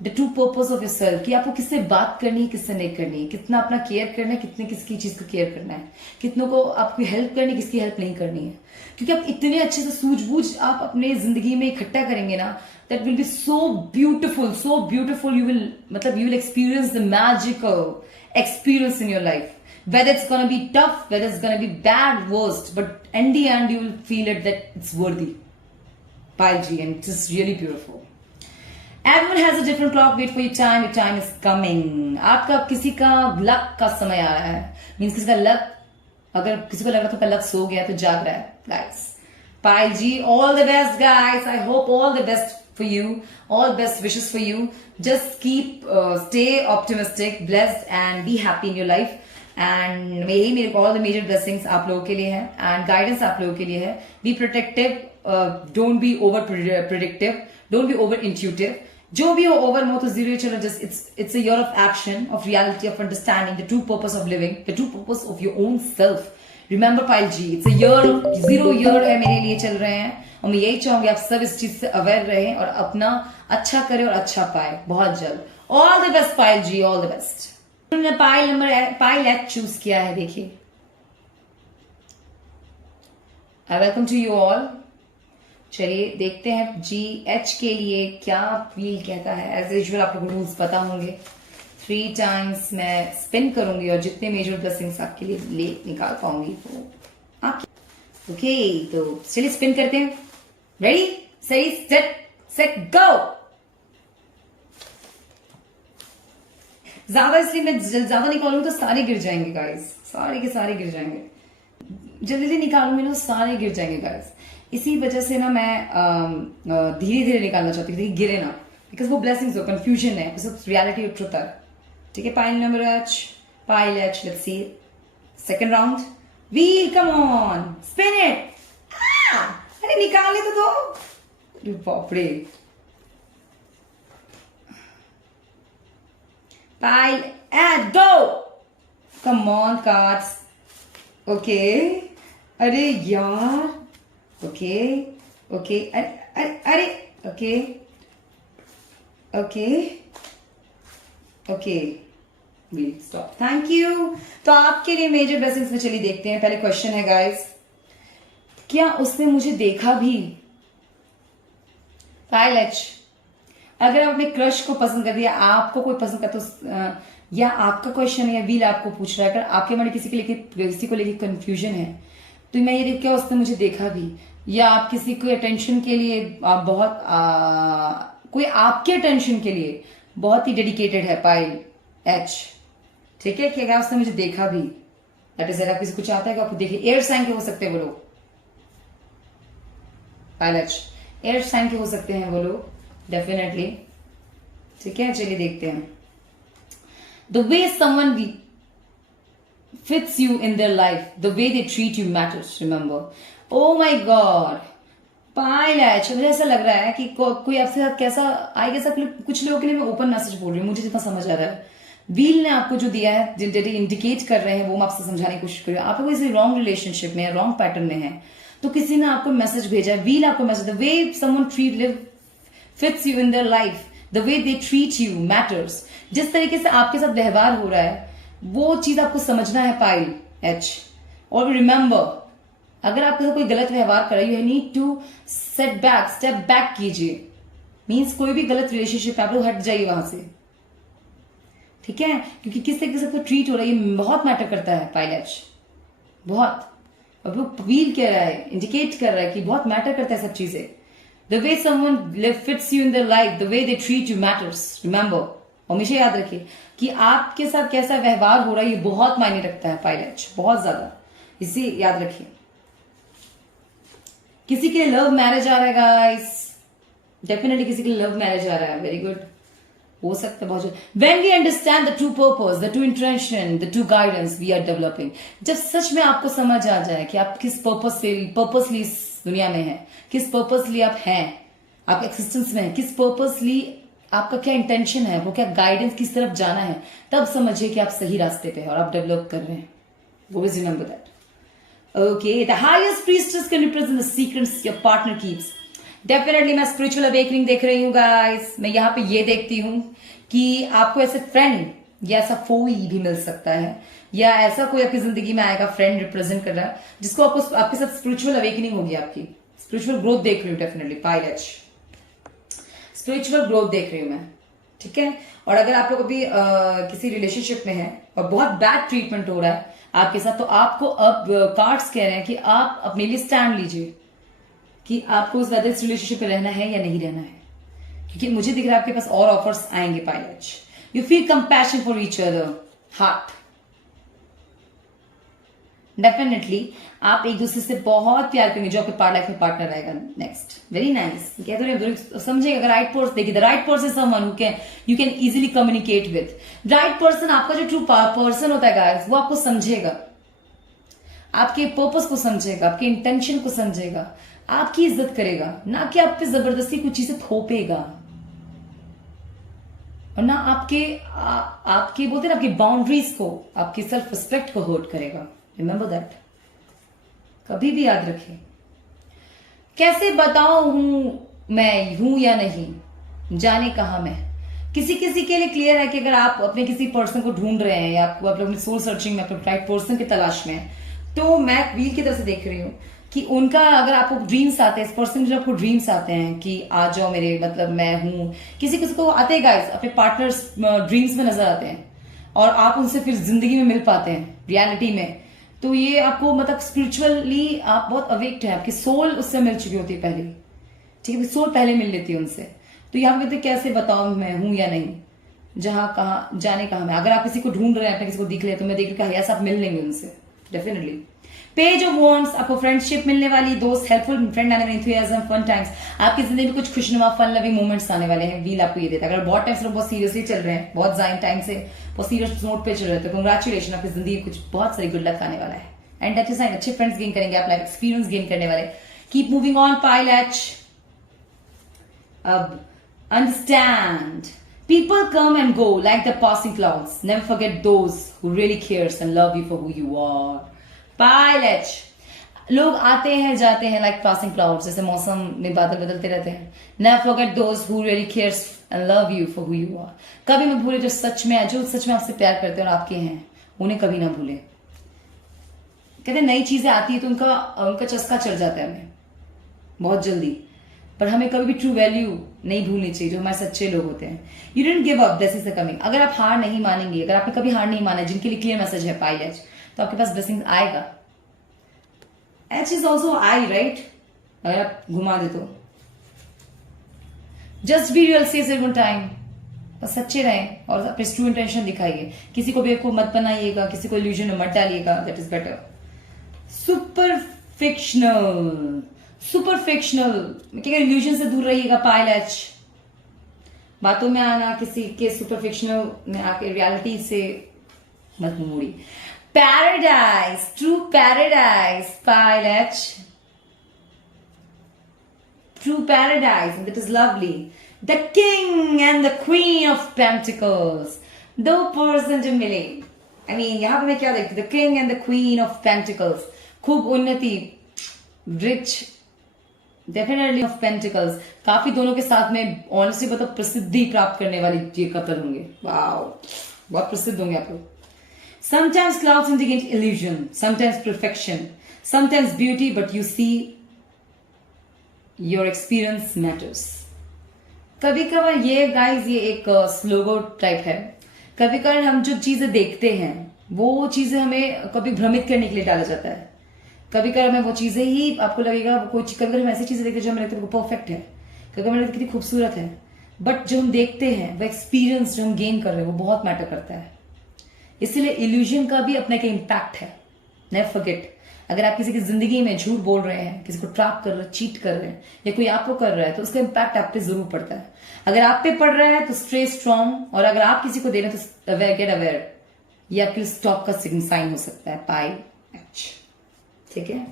the true purpose of yourself, कि आपको किससे बात करनी है, किससे नहीं करनी है, कितना अपना केयर करना है, कितने किसकी चीज को केयर करना है, कितनों को आपकी हेल्प करनी है, किसकी हेल्प नहीं करनी है। क्योंकि आप इतने अच्छे से सूझबूझ आप अपने जिंदगी में इकट्ठा करेंगे ना, that will B so beautiful, you will experience the magical experience in your life, whether it's gonna be tough, whether it's gonna be bad, worst, but in the end you will feel it that it's worthy, Payal ji, and it is really beautiful. Everyone has a different clock. Wait for your time is coming. आपका किसी का luck का समय आ रहा है, means किसी का luck, अगर किसी को लग रहा था लक सो गया तो जाग रहा है guys. Payal ji, all the best guys, I hope all the best for you, all best wishes for you. Just keep stay optimistic, blessed and be happy in your life. And मेरे ऑल द मेजर ब्लेसिंग्स आप लोगों के लिए है, and guidance आप लोगों के लिए है। Be protective, don't be over predictive, don't be over intuitive. जो भी हो, ओवर मो तो जीरो चलो, just it's a year of action, of reality, of understanding the true purpose of living, the true purpose of your own self. Remember Payal ji, it's a year, 0 year है मेरे लिए चल रहे हैं, और मैं यही चाहूंगी आप सब इस चीज से अवेयर रहें और अपना अच्छा करें और अच्छा पाए बहुत जल्द। All the best Payal ji, all the best. Payal H choose किया है, देखिए। I welcome to you all. चलिए देखते हैं जी एच के लिए क्या फील कहता है। एज यूजुअल आप लोगों को रूल्स पता होंगे। 3 टाइम्स मैं स्पिन करूंगी और जितने मेजर ब्लेसिंग्स आपके लिए ले निकाल पाऊंगी वो आपके। ओके, तो चलिए स्पिन करते हैं। Ready, set go. ज्यादा इसलिए मैं ज्यादा निकालूंगी तो सारे गिर जाएंगे गाइस, सारे के सारे गिर जाएंगे। जल्दी निकालूंगी ना सारे गिर जाएंगे गाइस। इसी वजह से ना मैं धीरे धीरे निकालना चाहती हूँ, गिरे ना, बिकॉज वो ब्लेसिंग्स हो, कंफ्यूजन है, रियलिटी और ट्रुथ है। ठीक है, pile number H, Payal H, let's see second round. Wheel, come on, spin it. अरे निकालने तो दो, बाप रे। Pile and go. Come on cards. Okay. अरे यार. Okay. अरे. Okay. We'll stop. Thank you. तो आपके लिए मेजर ब्लेसिंग्स में चलिए देखते हैं। पहले क्वेश्चन है गाइस, क्या उसने मुझे देखा भी? पायल एच, अगर आप अपने क्रश को पसंद कर दिया, आपको कोई पसंद करता तो या आपका क्वेश्चन है या व्हील आपको पूछ रहा है, अगर आपके मन में किसी को लेके कंफ्यूजन है, तो मैं ये देख क्या उसने मुझे देखा भी, या आप किसी को अटेंशन के लिए आप बहुत कोई आपके अटेंशन के लिए बहुत ही डेडिकेटेड है पाइल एच, ठीक है, कि अगर उसने मुझे देखा भी, दैट इज आप किसी को चाहता है कि आपको देखिए। एयर साइन के हो सकते हैं वो लोग, पाइल एच एयर साइन के हो सकते हैं वो लोग डेफिनेटली, ठीक है। चलिए देखते हैं। The way someone fits you in their life, the way they treat you matters, remember. Oh my god, pilot, मुझे ऐसा लग रहा है कि कोई आपसे साथ कैसा आई गेस, कुछ लोगों के लिए मैं ओपन मैसेज बोल रही हूँ, मुझे जितना समझ आ रहा है व्हील ने आपको जो दिया है, जिन इंडिकेट कर रहे हैं वो मैं आपसे समझाने की कोशिश कर रही हूँ। आप लोग किसी रॉन्ग रिलेशनशिप में, रॉन्ग पैटर्न में है, तो किसी ने आपको मैसेज भेजा है, व्हील आपको message, the way someone treat live fits you in their life, the way they treat you matters. जिस तरीके से आपके साथ व्यवहार हो रहा है वो चीज आपको समझना है पाइल एच। और रिमेंबर, अगर आपके साथ कोई गलत व्यवहार कर रहा है, you need to step back कीजिए। मीन्स कोई भी गलत रिलेशनशिप है आप लोग हट जाइए वहां से, ठीक है, क्योंकि किस तरीके से ट्रीट हो रहा है ये बहुत मैटर करता है पाइल एच, बहुत। अब वो व्हील कह रहा है, इंडिकेट कर रहा है कि बहुत मैटर करता है सब चीजें। The way someone fits you in their life, the way they treat you matters, remember. हमेशा याद रखिए कि आपके साथ कैसा व्यवहार हो रहा है ये बहुत मायने रखता है पायलट, बहुत ज्यादा, इसे याद रखिए। किसी के लिए लव मैरिज आ रहा है गाइस, डेफिनेटली किसी के लिए लव मैरिज आ रहा है, वेरी गुड, हो सकता है बहुत। When we understand the true purpose, the true intention, the true guidance we are developing, जब सच में आपको समझ आ जाए कि आप किस पर्पसली इस दुनिया में है, किस पर्पसली आप हैं, आप एक्सिस्टेंस में है, किस पर्पसली आपका क्या इंटेंशन है, वो क्या गाइडेंस किस तरफ जाना है, तब समझिए कि आप सही रास्ते पे हैं और आप डेवलप कर रहे हैं। Always remember that. Okay, the highest priestess can represent the secrets your partner keeps. Definitely मैं spiritual awakening देख रही हूँ guys। मैं यहाँ पे ये देखती हूँ कि आपको ऐसे फ्रेंड या ऐसा फोई भी मिल सकता है, या ऐसा कोई आपकी जिंदगी में आएगा, फ्रेंड रिप्रेजेंट कर रहा है, जिसको आपको आपके साथ स्पिरिचुअल अवेकनिंग होगी, आपकी स्पिरिचुअल ग्रोथ देख रही हूँ डेफिनेटली पायलट, स्पिरिचुअल ग्रोथ देख रही हूं मैं, ठीक है। और अगर आप लोग अभी किसी रिलेशनशिप में हैं और बहुत बैड ट्रीटमेंट हो रहा है आपके साथ, तो आपको अब कार्ड्स कह रहे हैं कि आप अपने लिए स्टैंड लीजिए कि आपको उस वैसे रिलेशनशिप में रहना है या नहीं रहना है, क्योंकि मुझे दिख रहा है आपके पास और ऑफर्स आएंगे pilot. You feel compassion for each other, heart, definitely आप एक दूसरे से बहुत प्यार करेंगे, जो आपके लाइफ में पार्टनर रहेगा नेक्स्ट। वेरी नाइस, कह तो समझेगा। अगर राइट पर्सन देखिए, the right person is someone who can you can easily communicate with. Right person आपका जो ट्रू पर्सन होता है गाइस, वो आपको समझेगा, आपके पर्पस को समझेगा, आपके इंटेंशन को समझेगा, आपकी इज्जत करेगा, ना कि आप पे जबरदस्ती कुछ चीजें थोपेगा, और ना आपके बोलते ना आपकी बाउंड्रीज को, आपकी सेल्फ रिस्पेक्ट को हर्ट करेगा। रिमेंबर दैट, कभी भी याद रखें। कैसे बताऊं मैं हूं या नहीं, जाने कहां मैं। किसी किसी के लिए क्लियर है कि अगर आप अपने किसी पर्सन को ढूंढ रहे हैं या आपको अपने सोल सर्चिंग में अपने राइट पर्सन की तलाश में, तो मैं व्हील की तरफ से देख रही हूं कि उनका अगर आपको ड्रीम्स आते हैं, इस पर्सन के आपको ड्रीम्स आते हैं कि आ जाओ मेरे, मतलब मैं हूं, किसी किसी को आते हैं गाइस, अपने पार्टनर्स ड्रीम्स में नजर आते हैं और आप उनसे फिर जिंदगी में मिल पाते हैं रियलिटी में, तो ये आपको मतलब स्पिरिचुअली आप बहुत अवेक्ट है, आपकी सोल उससे मिल चुकी होती है पहले, ठीक है, सोल पहले मिल लेती है उनसे। तो यहाँ कहते कैसे बताऊं मैं हूं या नहीं, जहां कहा जाने कहा मैं। अगर आप किसी को ढूंढ रहे हैं, अपने किसी को दिख रहे हैं, तो मैं देख रही हूँ आप मिल लेंगे उनसे डेफिनेटली। पेज ऑफ वॉन्ड्स, आपको फ्रेंडशिप मिलने वाली, दोस्त, हेल्पफुल फ्रेंड आने वाली, एंथुसियाज्म, फन टाइम्स, आपकी जिंदगी में कुछ खुशनुमा फन लविंग मोमेंट्स आने वाले हैं। व्हील आपको ये देता है। अगर बहुत टाइम से बहुत सीरियसली चल रहे हैं, बहुत ज्यादा टाइम से बहुत सीरियस नोट पे चल रहे थे, कंग्रेचुलेशन, आपकी जिंदगी कुछ बहुत सारी गुड लक आने वाला है। एंड दैट इज साइन, अच्छे फ्रेंड्स गेन करेंगे आप, लाइफ एक्सपीरियंस गेन करने वाले। Keep moving on pilot. अब understand, people come and go like the passing clouds. Never forget those who really cares and love you for who you are. Pilot, लोग आते हैं जाते हैं like passing clouds, जैसे मौसम में बादल बदलते रहते हैं। Never forget those who really cares and love you for who you are. कभी मत भूले जो सच में आपसे प्यार करते हैं और आपके हैं, उन्हें कभी ना भूले। कहते हैं नई चीजें आती है तो उनका चस्का चढ़ जाता है हमें बहुत जल्दी, पर हमें कभी भी ट्रू वैल्यू नहीं भूलनी चाहिए, जो हमारे सच्चे लोग होते हैं। You didn't give up, blessings are coming. अगर आप हार नहीं मानेंगे, अगर आपने कभी हार नहीं माना, जिनके लिए क्लियर मैसेज है पाइलेट, तो आपके पास ब्लेसिंग्स आएगा। H is also I, right? अगर आप घुमा दे तो just be real, says one time, बस सच्चे रहें और अपने ट्रू इंटेंशन दिखाइए। किसी को भी मत बनाइएगा, किसी को इल्यूजन में मत डालिएगा, that is better. Super fictional, super fictional क्या, इल्यूजन से दूर रहिएगा पाइलेट। बातों में आना, किसी के सुपर फिक्शनल में आके रियलिटी से मत मोड़ी। Paradise, true paradise pilot, true paradise, and that is lovely. The king and the queen of pentacles, दो पर्सन जो मिले, I mean, यहां पर मैं क्या देखती हूँ, the king and the queen of pentacles, खूब उन्नति, rich, definitely of pentacles, काफी दोनों के साथ में ऑनेस्टली बता प्रसिद्धि प्राप्त करने वाली ये कपल होंगे। वाओ, बहुत प्रसिद्ध होंगे आप लोग। Sometimes clouds indicate illusion, sometimes perfection, sometimes beauty, but you see your experience matters. कभी कभार ये गाइज, ये एक स्लोगो टाइप है। कभी कभार हम जो चीजें देखते हैं वो चीजें हमें कभी भ्रमित करने के लिए डाला जाता है। कभी कभार हमें वो चीजें ही आपको लगेगा, कभी हम ऐसी चीजें देखते हैं जो हमें लगता है परफेक्ट है, कभी हमें लगता है कितनी खूबसूरत है, बट जो हम देखते हैं वो एक्सपीरियंस जो हम गेन कर रहे हैं वो बहुत मैटर करता है। इसलिए इल्यूजन का भी अपना एक इम्पैक्ट है, नेवर फॉरगेट। अगर आप किसी की जिंदगी में झूठ बोल रहे हैं, किसी को ट्रैप कर रहे हैं, चीट कर रहे हैं, या कोई आपको कर रहा है, तो उसका इम्पैक्ट आप पे जरूर पड़ता है। अगर आप पे पड़ रहा है तो स्टे स्ट्रांग, और अगर आप किसी को दे रहे हैं तो अवेयर, गेट अवेयर। ये आपके स्टॉप का साइन हो सकता है, पाई एच। ठीक है।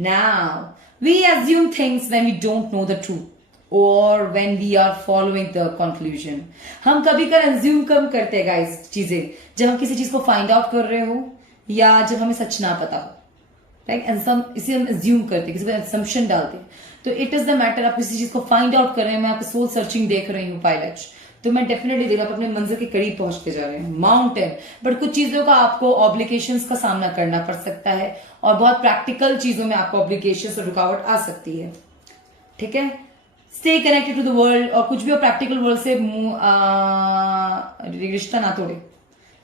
Now we assume things when we don't know the truth और when we are following the conclusion. हम कभी कर अज्यूम कम करते हैं गाइस चीजें, जब हम किसी चीज को फाइंड आउट कर रहे हो या जब हमें सच ना पता हो, राइट? इसे हम अज्यूम करते हैं, किसी पर असम्पशन डालते हैं। तो इट इज द मैटर, आप किसी चीज को फाइंड आउट कर रहे हैं। मैं आपको सोल सर्चिंग देख रही हूँ पायलट, तो मैं डेफिनेटली देख, आप अपने मंजिल के करीब पहुंचते जा रहे हैं, माउंटेन। बट कुछ चीजों का आपको ऑब्लिगेशंस का सामना करना पड़ सकता है, और बहुत प्रैक्टिकल चीजों में आपको ऑब्लिगेशंस और रुकावट आ सकती है। ठीक है। Stay connected to the world, और कुछ भी हो प्रैक्टिकल वर्ल्ड से रिश्ता ना तोड़े,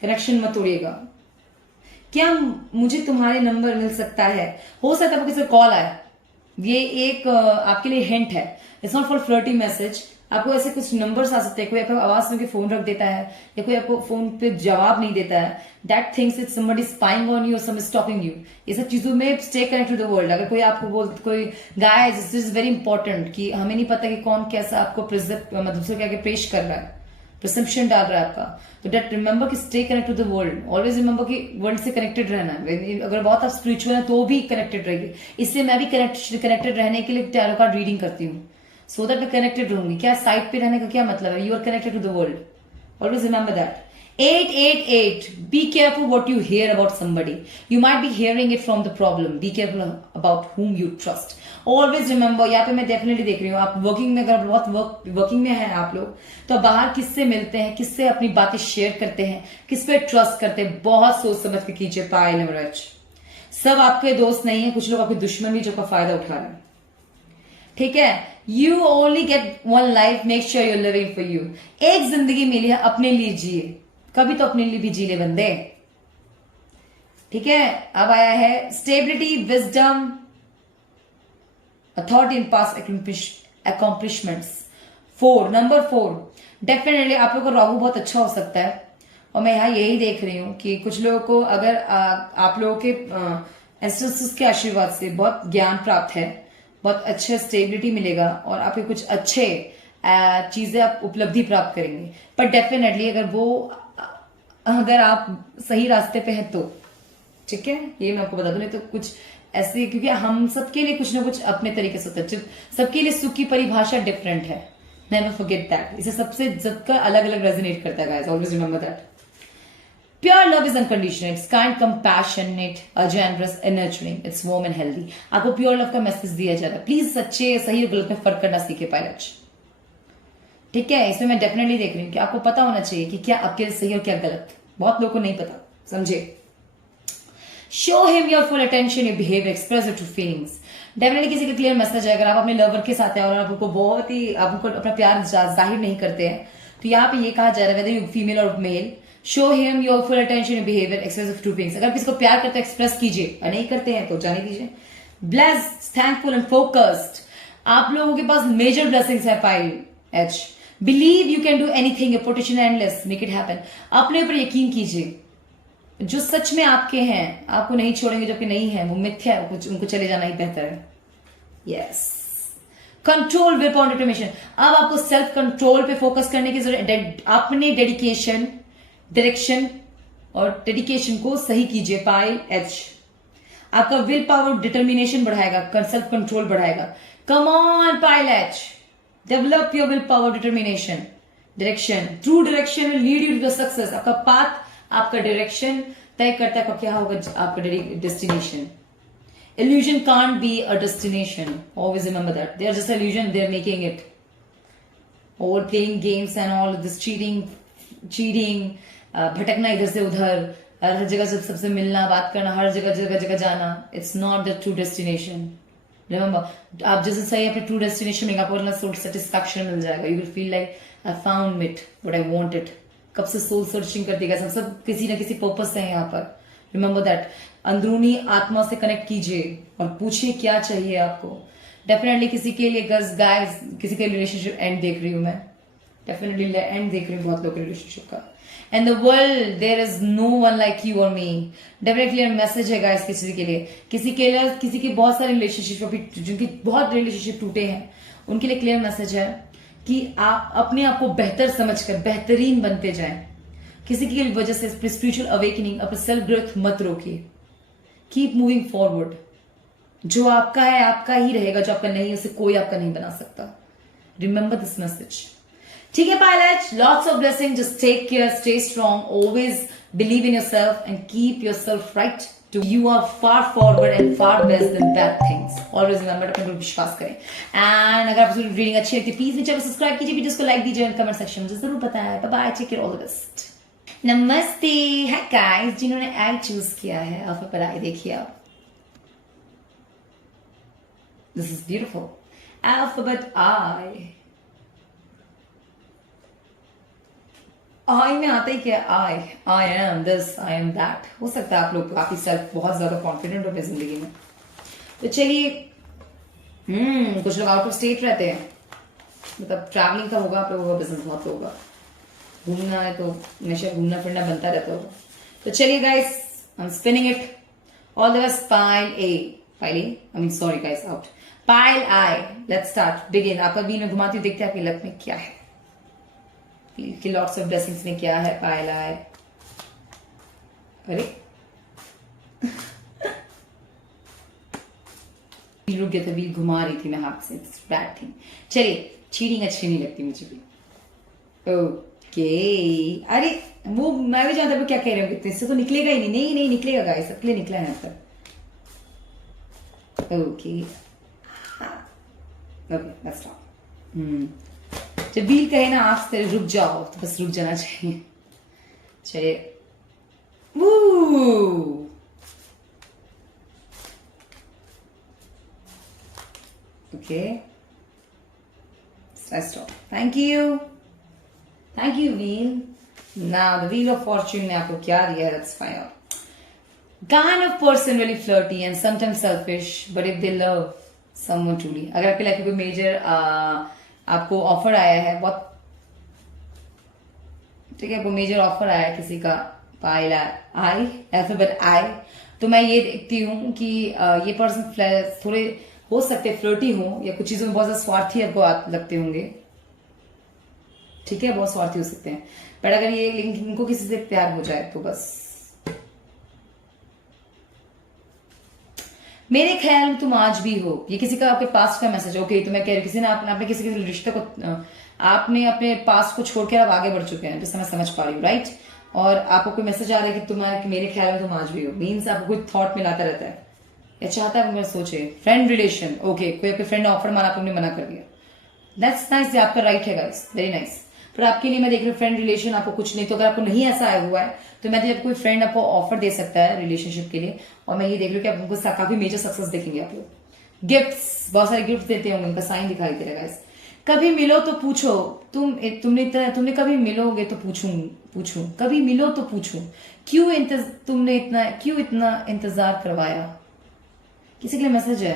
कनेक्शन मत तोड़िएगा। क्या मुझे तुम्हारे नंबर मिल सकता है? हो सकता है किसी कॉल आया, ये एक आपके लिए हिंट है। It's not for flirty message. आपको ऐसे कुछ नंबर्स आ सकते हैं, कोई आपको आवाज सुन के फोन रख देता है, या कोई आपको फोन पे जवाब नहीं देता है। That things it's somebody spying on you और समबडी स्टॉकिंग यू। ये सब चीजों में stay connected to the world. अगर कोई आपको कोई guys, this is very important कि हमें नहीं पता कि कौन कैसा आपको मतलब दूसरे के आगे पेश कर रहा है, प्रिसेप्शन डाल रहा है आपका। तो डेट रिमेंबर कि stay connect to the world, always remember कि वर्ल्ड से कनेक्टेड रहना है। अगर बहुत आप स्पिरिचुअल है तो भी कनेक्टेड रहिए। इसलिए मैं भी कनेक्टेड रहने के लिए टैरो कार्ड रीडिंग करती हूँ, सो दैट मैं कनेक्टेड रहूंगी। क्या साइड पे रहने का क्या मतलब है? You are connected to the world, always remember that. 888, be careful what you hear about somebody. You might be hearing it from the problem. Be careful about whom you trust. Always remember, यहाँ पे मैं definitely देख रही हूँ, आप working में, अगर बहुत वर्किंग में हैं आप लोग, तो बाहर किससे मिलते हैं, किससे अपनी बातें शेयर करते हैं, किस पे ट्रस्ट करते हैं, बहुत सोच समझ के कीजिए। पायल नवराज, सब आपके दोस्त नहीं है, कुछ लोग आपके दुश्मन भी जो का फायदा उठा रहे हैं। ठीक है। You only get one life, make sure you're living for you. एक जिंदगी मिली है, अपने लिए जिए, कभी तो अपने लिए भी जी ले बंदे। ठीक है। अब आया है stability, wisdom, authority in past accomplishments. Number 4, definitely आप लोगों का राहु बहुत अच्छा हो सकता है। और मैं यहाँ यही देख रही हूं कि कुछ लोगों को, अगर आप लोगों के एंसेस्टर्स के आशीर्वाद से बहुत ज्ञान प्राप्त है, बहुत अच्छे स्टेबिलिटी मिलेगा, और आपके कुछ अच्छे चीजें आप उपलब्धि प्राप्त करेंगे। पर डेफिनेटली अगर आप सही रास्ते पे हैं तो ठीक है, ये मैं आपको बता दूं। नहीं तो कुछ ऐसे, क्योंकि हम सबके लिए कुछ ना कुछ अपने तरीके से होता है, सबके लिए सुख की परिभाषा डिफरेंट है। Never forget that. इसे सबसे सबका अलग अलग रेजोनेट करता है guys, always remember that. Pure love is unconditional, it's kind, compassionate, generous and nurturing, it's warm and healthy. आपको प्योर लव का मैसेज दिया जा रहा है। प्लीज सच्चे, सही और गलत में फर्क करना सीखे पायलट। ठीक है। इसमें मैं डेफिनेटली देख रही हूँ कि आपको पता होना चाहिए कि क्या आपके लिए सही और क्या गलत। बहुत लोगों को नहीं पता, समझे। Show him your full attention, your behaviour, express your true feelings. Definitely किसी का क्लियर मैसेज है, अगर आप अपने लवर के साथ हैं और आप उनको बहुत ही, आप उनको अपना प्यार जाहिर नहीं करते हैं, तो यहाँ पे ये कहा जा रहा है वेदर यू फीमेल और male, show him your full attention, your behaviour, express your true feelings. अगर किसी को प्यार करते हैं एक्सप्रेस कीजिए, और नहीं करते हैं तो जाने दीजिए। ब्लेस्ड, थैंकफुल एंड फोकस्ड, आप लोगों के पास मेजर ब्लेसिंग्स है। Pile H, believe you can do anything, your potential endless, make it happen. अपने ऊपर यकीन कीजिए, जो सच में आपके हैं आपको नहीं छोड़ेंगे, जो कि नहीं है वो मिथ्या है, उनको चले जाना ही बेहतर है। Yes, control, will power, determination. अब आपको सेल्फ कंट्रोल पे फोकस करने की जरूरत है। अपने डेडिकेशन, डायरेक्शन और डेडिकेशन को सही कीजिए। पाइल एच, आपका विल पावर, डिटर्मिनेशन बढ़ाएगा, सेल्फ कंट्रोल बढ़ाएगा। Come on Payal H, develop your will power, determination, direction. True direction will lead you to the success. आपका पाथ, आपका डायरेक्शन तय करता है क्या होगा आपका destination. Illusion can't be a destination. Always remember that. They are just illusion. They are making it. All playing games and all this cheating, भटकना इधर से उधर, हर जगह सबसे मिलना, बात करना, हर जगह जाना. It's not the true destination. Remember, आप जैसे सही अपने true destination में आपको अपना soul satisfaction मिल जाएगा. You will feel like I found it, what I wanted. कब से soul searching करते गए, सब किसी न किसी पर्पस से है यहाँ पर. रिमेंबर दैट, अंदरूनी आत्मा से कनेक्ट कीजिए और पूछिए क्या चाहिए आपको. डेफिनेटली किसी के लिए गाइस, किसी के रिलेशनशिप एंड देख रही हूं मैं, डेफिनेटली एंड देख रही हूँ बहुत लोग के रिलेशनशिप का. And the world there is no one like you और मी. डेफिनेटली मैसेज है गाइस किसी के लिए, किसी के बहुत सारे रिलेशनशिप अभी, जिनकी बहुत रिलेशनशिप टूटे हैं, उनके लिए क्लियर मैसेज है कि आप अपने आप को बेहतर समझकर बेहतरीन बनते जाएं. किसी की वजह से स्पिरिचुअल अवेकनिंग, अपने सेल्फ ग्रोथ मत रोकिए. Keep moving forward. जो आपका है आपका ही रहेगा, जो आपका नहीं है उसे कोई आपका नहीं बना सकता. Remember this message. ठीक है पायलट, lots of blessing. Just take care, stay strong, always believe in yourself and keep yourself right. You are far forward and far best than bad things. Always remember, अपने पर विश्वास करें. And अगर आपको reading अच्छी लगती है प्लीज नीचे सब्सक्राइब कीजिए, वीडियोस को लाइक दीजिए, कमेंट सेक्शन में जरूर बताएं. Bye bye, take care, all the best. नमस्ते. है गाइस, जिन्होंने आई चूज किया है आप पर आई देखिए आप. This is beautiful. अल्फाबेट आई. आई में आता ही क्या, I am this, I am that. हो सकता है आप लोग काफी सेल्फ बहुत ज्यादा कॉन्फिडेंट हो अपनी जिंदगी में. तो चलिए, कुछ लोग आउट ऑफ स्टेट रहते हैं, मतलब ट्रैवलिंग का होगा आप लोगों का, बिजनेस बहुत होगा, घूमना है तो हमेशा घूमना फिरना बनता रहता होगा. तो चलिए guys, I am spinning it. All the best. Pile A, I mean sorry guys, out. Pile I. Let's start, begin. आपका व्हील में घुमाती हूँ, देखते हैं आपकी लक में क्या है, कि लॉट्स ऑफ ब्लेसिंग्स में क्या है. पाइल आई. अरे रुक गया था, व्हील घुमा रही थी मैं हाथ से. It's bad thing. चलिए, चीटिंग अच्छी नहीं लगती मुझे भी. ओके, अरे वो मैं भी जानता हूँ क्या कह रहे हो, इससे तो निकलेगा ही नहीं. नहीं निकलेगा गाइस, सबके लिए निकला है यहाँ पर. Okay okay, stop. जब व्हील कहे ना आप से रुक जाओ, तो बस रुक जाना चाहिए. चलिए, okay, stop. Thank you wheel. Now the wheel of Fortune ने आपको क्या दिया है, let's find out. Kind of person really flirty and sometimes selfish, but if they love someone truly. अगर आपके लाइफ में कोई मेजर आपको ऑफर आया है, बहुत ठीक है, आपको मेजर ऑफर आया है किसी का, पाइल आई, अल्फाबेट आई, तो मैं ये देखती हूँ कि ये पर्सन थोड़े हो सकते फ्लर्टी हो, या कुछ चीजों में बहुत ज्यादा स्वार्थी आपको लगते होंगे. ठीक है, बहुत स्वार्थी हो सकते हैं, बट अगर ये इनको किसी से प्यार हो जाए तो बस, मेरे ख्याल में तुम आज भी हो. ये किसी का आपके पास्ट का मैसेज. ओके, तो मैं कह रही हूँ किसी ने आपने किसी के रिश्ते को, आपने अपने पास्ट को छोड़कर आप आगे बढ़ चुके हैं, जिससे मैं समझ पा रही हूँ, राइट. और आपको कोई मैसेज आ रहा है कि तुम्हारे, मेरे ख्याल में तुम आज भी हो, मीन्स आपको कोई थॉट में लाता रहता है या चाहता है मैं सोचे. Friend relation. ओके, कोई आपके फ्रेंड ऑफर मारा, आपने मना कर दिया. दैट्स नाइस, आपका राइट है गाइस, वेरी नाइस. पर आपके लिए मैं देख रही हूँ फ्रेंड रिलेशन आपको कुछ नहीं, तो अगर आपको नहीं ऐसा आया हुआ है तो मैं तो कोई फ्रेंड आपको ऑफर दे सकता है रिलेशनशिप के लिए, और मैं ये देख रही हूँ कि आप उनको काफी मेजर सक्सेस देखेंगे आप लोग। गिफ्ट्स, बहुत सारे गिफ्ट देते होंगे, उनका साइन दिखाई दे रहा है। कभी मिलो तो पूछो, तुमने कभी मिलोगे तो पूछूं कभी मिलो तो पूछूं क्यों इतना इंतजार करवाया। किसी के लिए मैसेज है,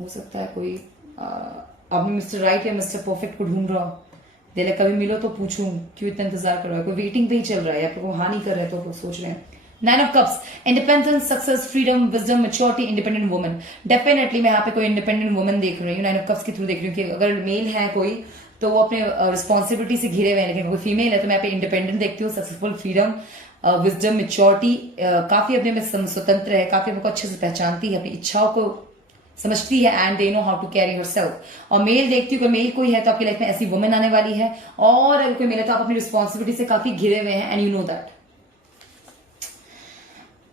हो सकता है कोई आपने मिस्टर राइट या मिस्टर परफेक्ट को ढूंढ रहा हो। दिल कभी मिलो तो पूछूं क्यों इतना इंतजार करवाया, कोई वेटिंग पे ही चल रहा है, या हाँ नहीं कर रहे तो सोच रहे हैं। 9 of cups, independence, success, freedom, wisdom, maturity, independent woman. Definitely मैं यहाँ पे कोई इंडिपेंडेंट वुमन देख रही हूँ, 9 ऑफ कप्स के थ्रू देख रही हूँ कि अगर मेल है कोई तो वो अपने रिस्पॉन्सिबिलिटी से घिरे हुए हैं, लेकिन कोई फीमेल है तो मैं यहाँ पे इंडिपेंडेंट देखती हूँ, सक्सेसफुल, फ्रीडम, विजडम, मैच्योरिटी, काफी अपने में स्वतंत्र है, काफी अपने को अच्छे से पहचानती है, अपनी इच्छाओं को समझती है, and they know how to carry herself. और मेल देखती हूँ, मेल कोई है तो आपकी लाइफ में ऐसी वुमेन आने वाली है, और अगर कोई मेल है तो आप अपनी रिस्पॉन्सिबिलिटी से काफी घिरे हुए हैं, and you know that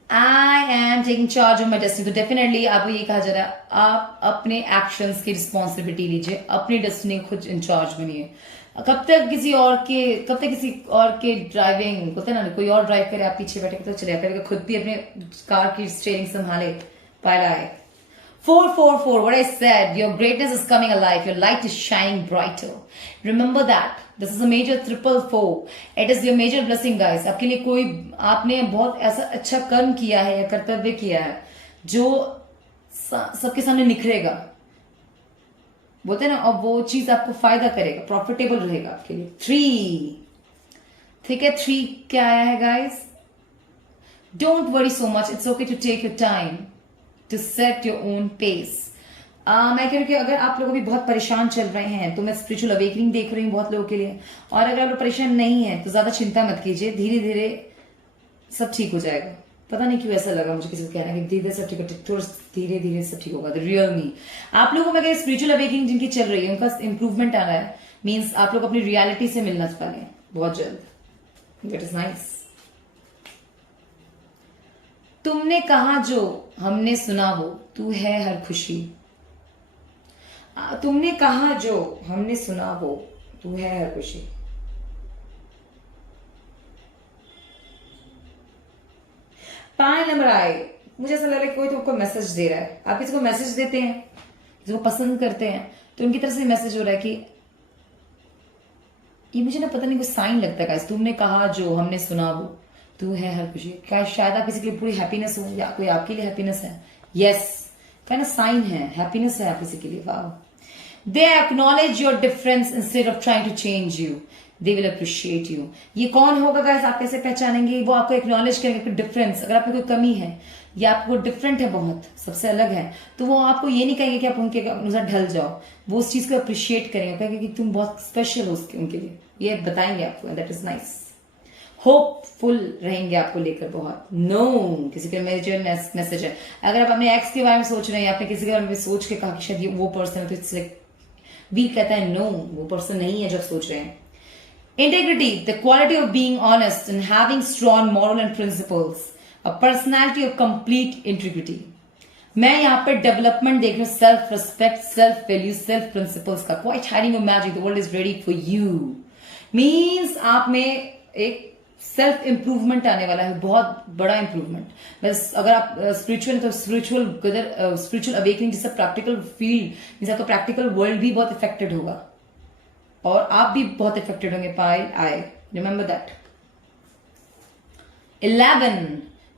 I am taking charge of my destiny. तो डेफिनेटली आपको ये कहा जा रहा है आप अपने एक्शंस की रिस्पॉन्सिबिलिटी लीजिए, अपनी डेस्टिनी खुद इंचार्ज बनिए। कब तक किसी और के ड्राइविंग होता है ना, कोई और ड्राइव करे आप पीछे बैठे तो चले करेगा, खुद भी अपने कार की स्टीयरिंग संभाले। पायला है 444, what I said, your greatness is coming alive, your light is shining brighter. Remember that. This is a major 444. It is your major blessing, guys. आपके लिए कोई, आपने बहुत ऐसा अच्छा कर्म किया है या कर्तव्य किया है जो सबके सामने निखरेगा, बोलते हैं ना, और वो चीज आपको फायदा करेगा, प्रॉफिटेबल रहेगा आपके लिए। 3, ठीक है, 3 क्या आया है guys? Don't worry so much, it's okay to take your time to set your own pace. मैं कह रही हूँ कि अगर आप लोग भी बहुत परेशान चल रहे हैं तो मैं स्पिरिचुअल अवेकनिंग देख रही हूँ बहुत लोगों के लिए, और अगर आप लोग परेशान नहीं है तो ज्यादा चिंता मत कीजिए, धीरे धीरे सब ठीक हो जाएगा। पता नहीं क्यों ऐसा लगा मुझे किसी को कहना कि धीरे सब ठीक हो, धीरे धीरे सब ठीक होगा। रियल मी, आप लोगों में अगर स्पिरिचुअल अवेकनिंग जिनकी चल रही है उनका इंप्रूवमेंट आ रहा है, मीन्स आप लोग अपनी रियलिटी से मिलना वाले हैं बहुत जल्द। That is nice. तुमने कहा जो हमने सुना वो, तू है हर खुशी। तुमने कहा जो हमने सुना वो, तू है हर खुशी। पांच नंबर आए, मुझे ऐसा लग रहा है कोई तुमको मैसेज दे रहा है। आप किसी को मैसेज देते हैं, किसी को पसंद करते हैं, तो उनकी तरफ से मैसेज हो रहा है कि ये मुझे ना पता नहीं कोई साइन लगता है गाइस। तुमने कहा जो हमने सुना वो, तू है हर खुशी। क्या शायद आप किसी के लिए पूरी हैप्पीनेस हो, या कोई आपके लिए हैप्पीनेस है। यस, क्या ना साइन है, हैप्पीनेस है आप किसी के लिए। वाह, they acknowledge your difference instead of trying to change you, they will appreciate you. ये कौन होगा गाइस, आप कैसे पहचानेंगे? वो आपको एक्नॉलेज करेंगे डिफरेंस। अगर आप में कोई कमी है या आपको डिफरेंट है, बहुत सबसे अलग है, तो वो आपको ये नहीं कहेंगे कि आप उनके अनुसार ढल जाओ, वो उस चीज को अप्रिशिएट करेंगे, कहेंगे कि तुम बहुत स्पेशल हो उनके लिए, ये बताएंगे आपको। That is nice. होपफुल रहेंगे आपको लेकर बहुत। नो, किसी के मेजर मैसेज है। अगर आप अपने एक्स के बारे में सोच रहे हैं, आपने किसी के बारे में सोच के कहा कि शायद ये वो पर्सन है, तो इट्स लाइक वी कहता है नो, वो पर्सन नहीं है जो आप सोच रहे हैं। Integrity, the quality of being honest and having strong moral and principles, a personality of complete integrity. मैं यहाँ पे डेवलपमेंट देख रही हूँ, self respect, self value, self principles का। Quit hiding your magic, the world is ready for you. Means आप में एक सेल्फ इंप्रूवमेंट आने वाला है, बहुत बड़ा इंप्रूवमेंट। बस अगर आप स्पिरिचुअल तो स्पिरिचुअल अवेकनिंग जिससे प्रैक्टिकल फील्ड, जिससे आपका प्रैक्टिकल वर्ल्ड भी बहुत इफेक्टेड होगा और आप भी बहुत इफेक्टेड होंगे। Pile I, remember that. 11,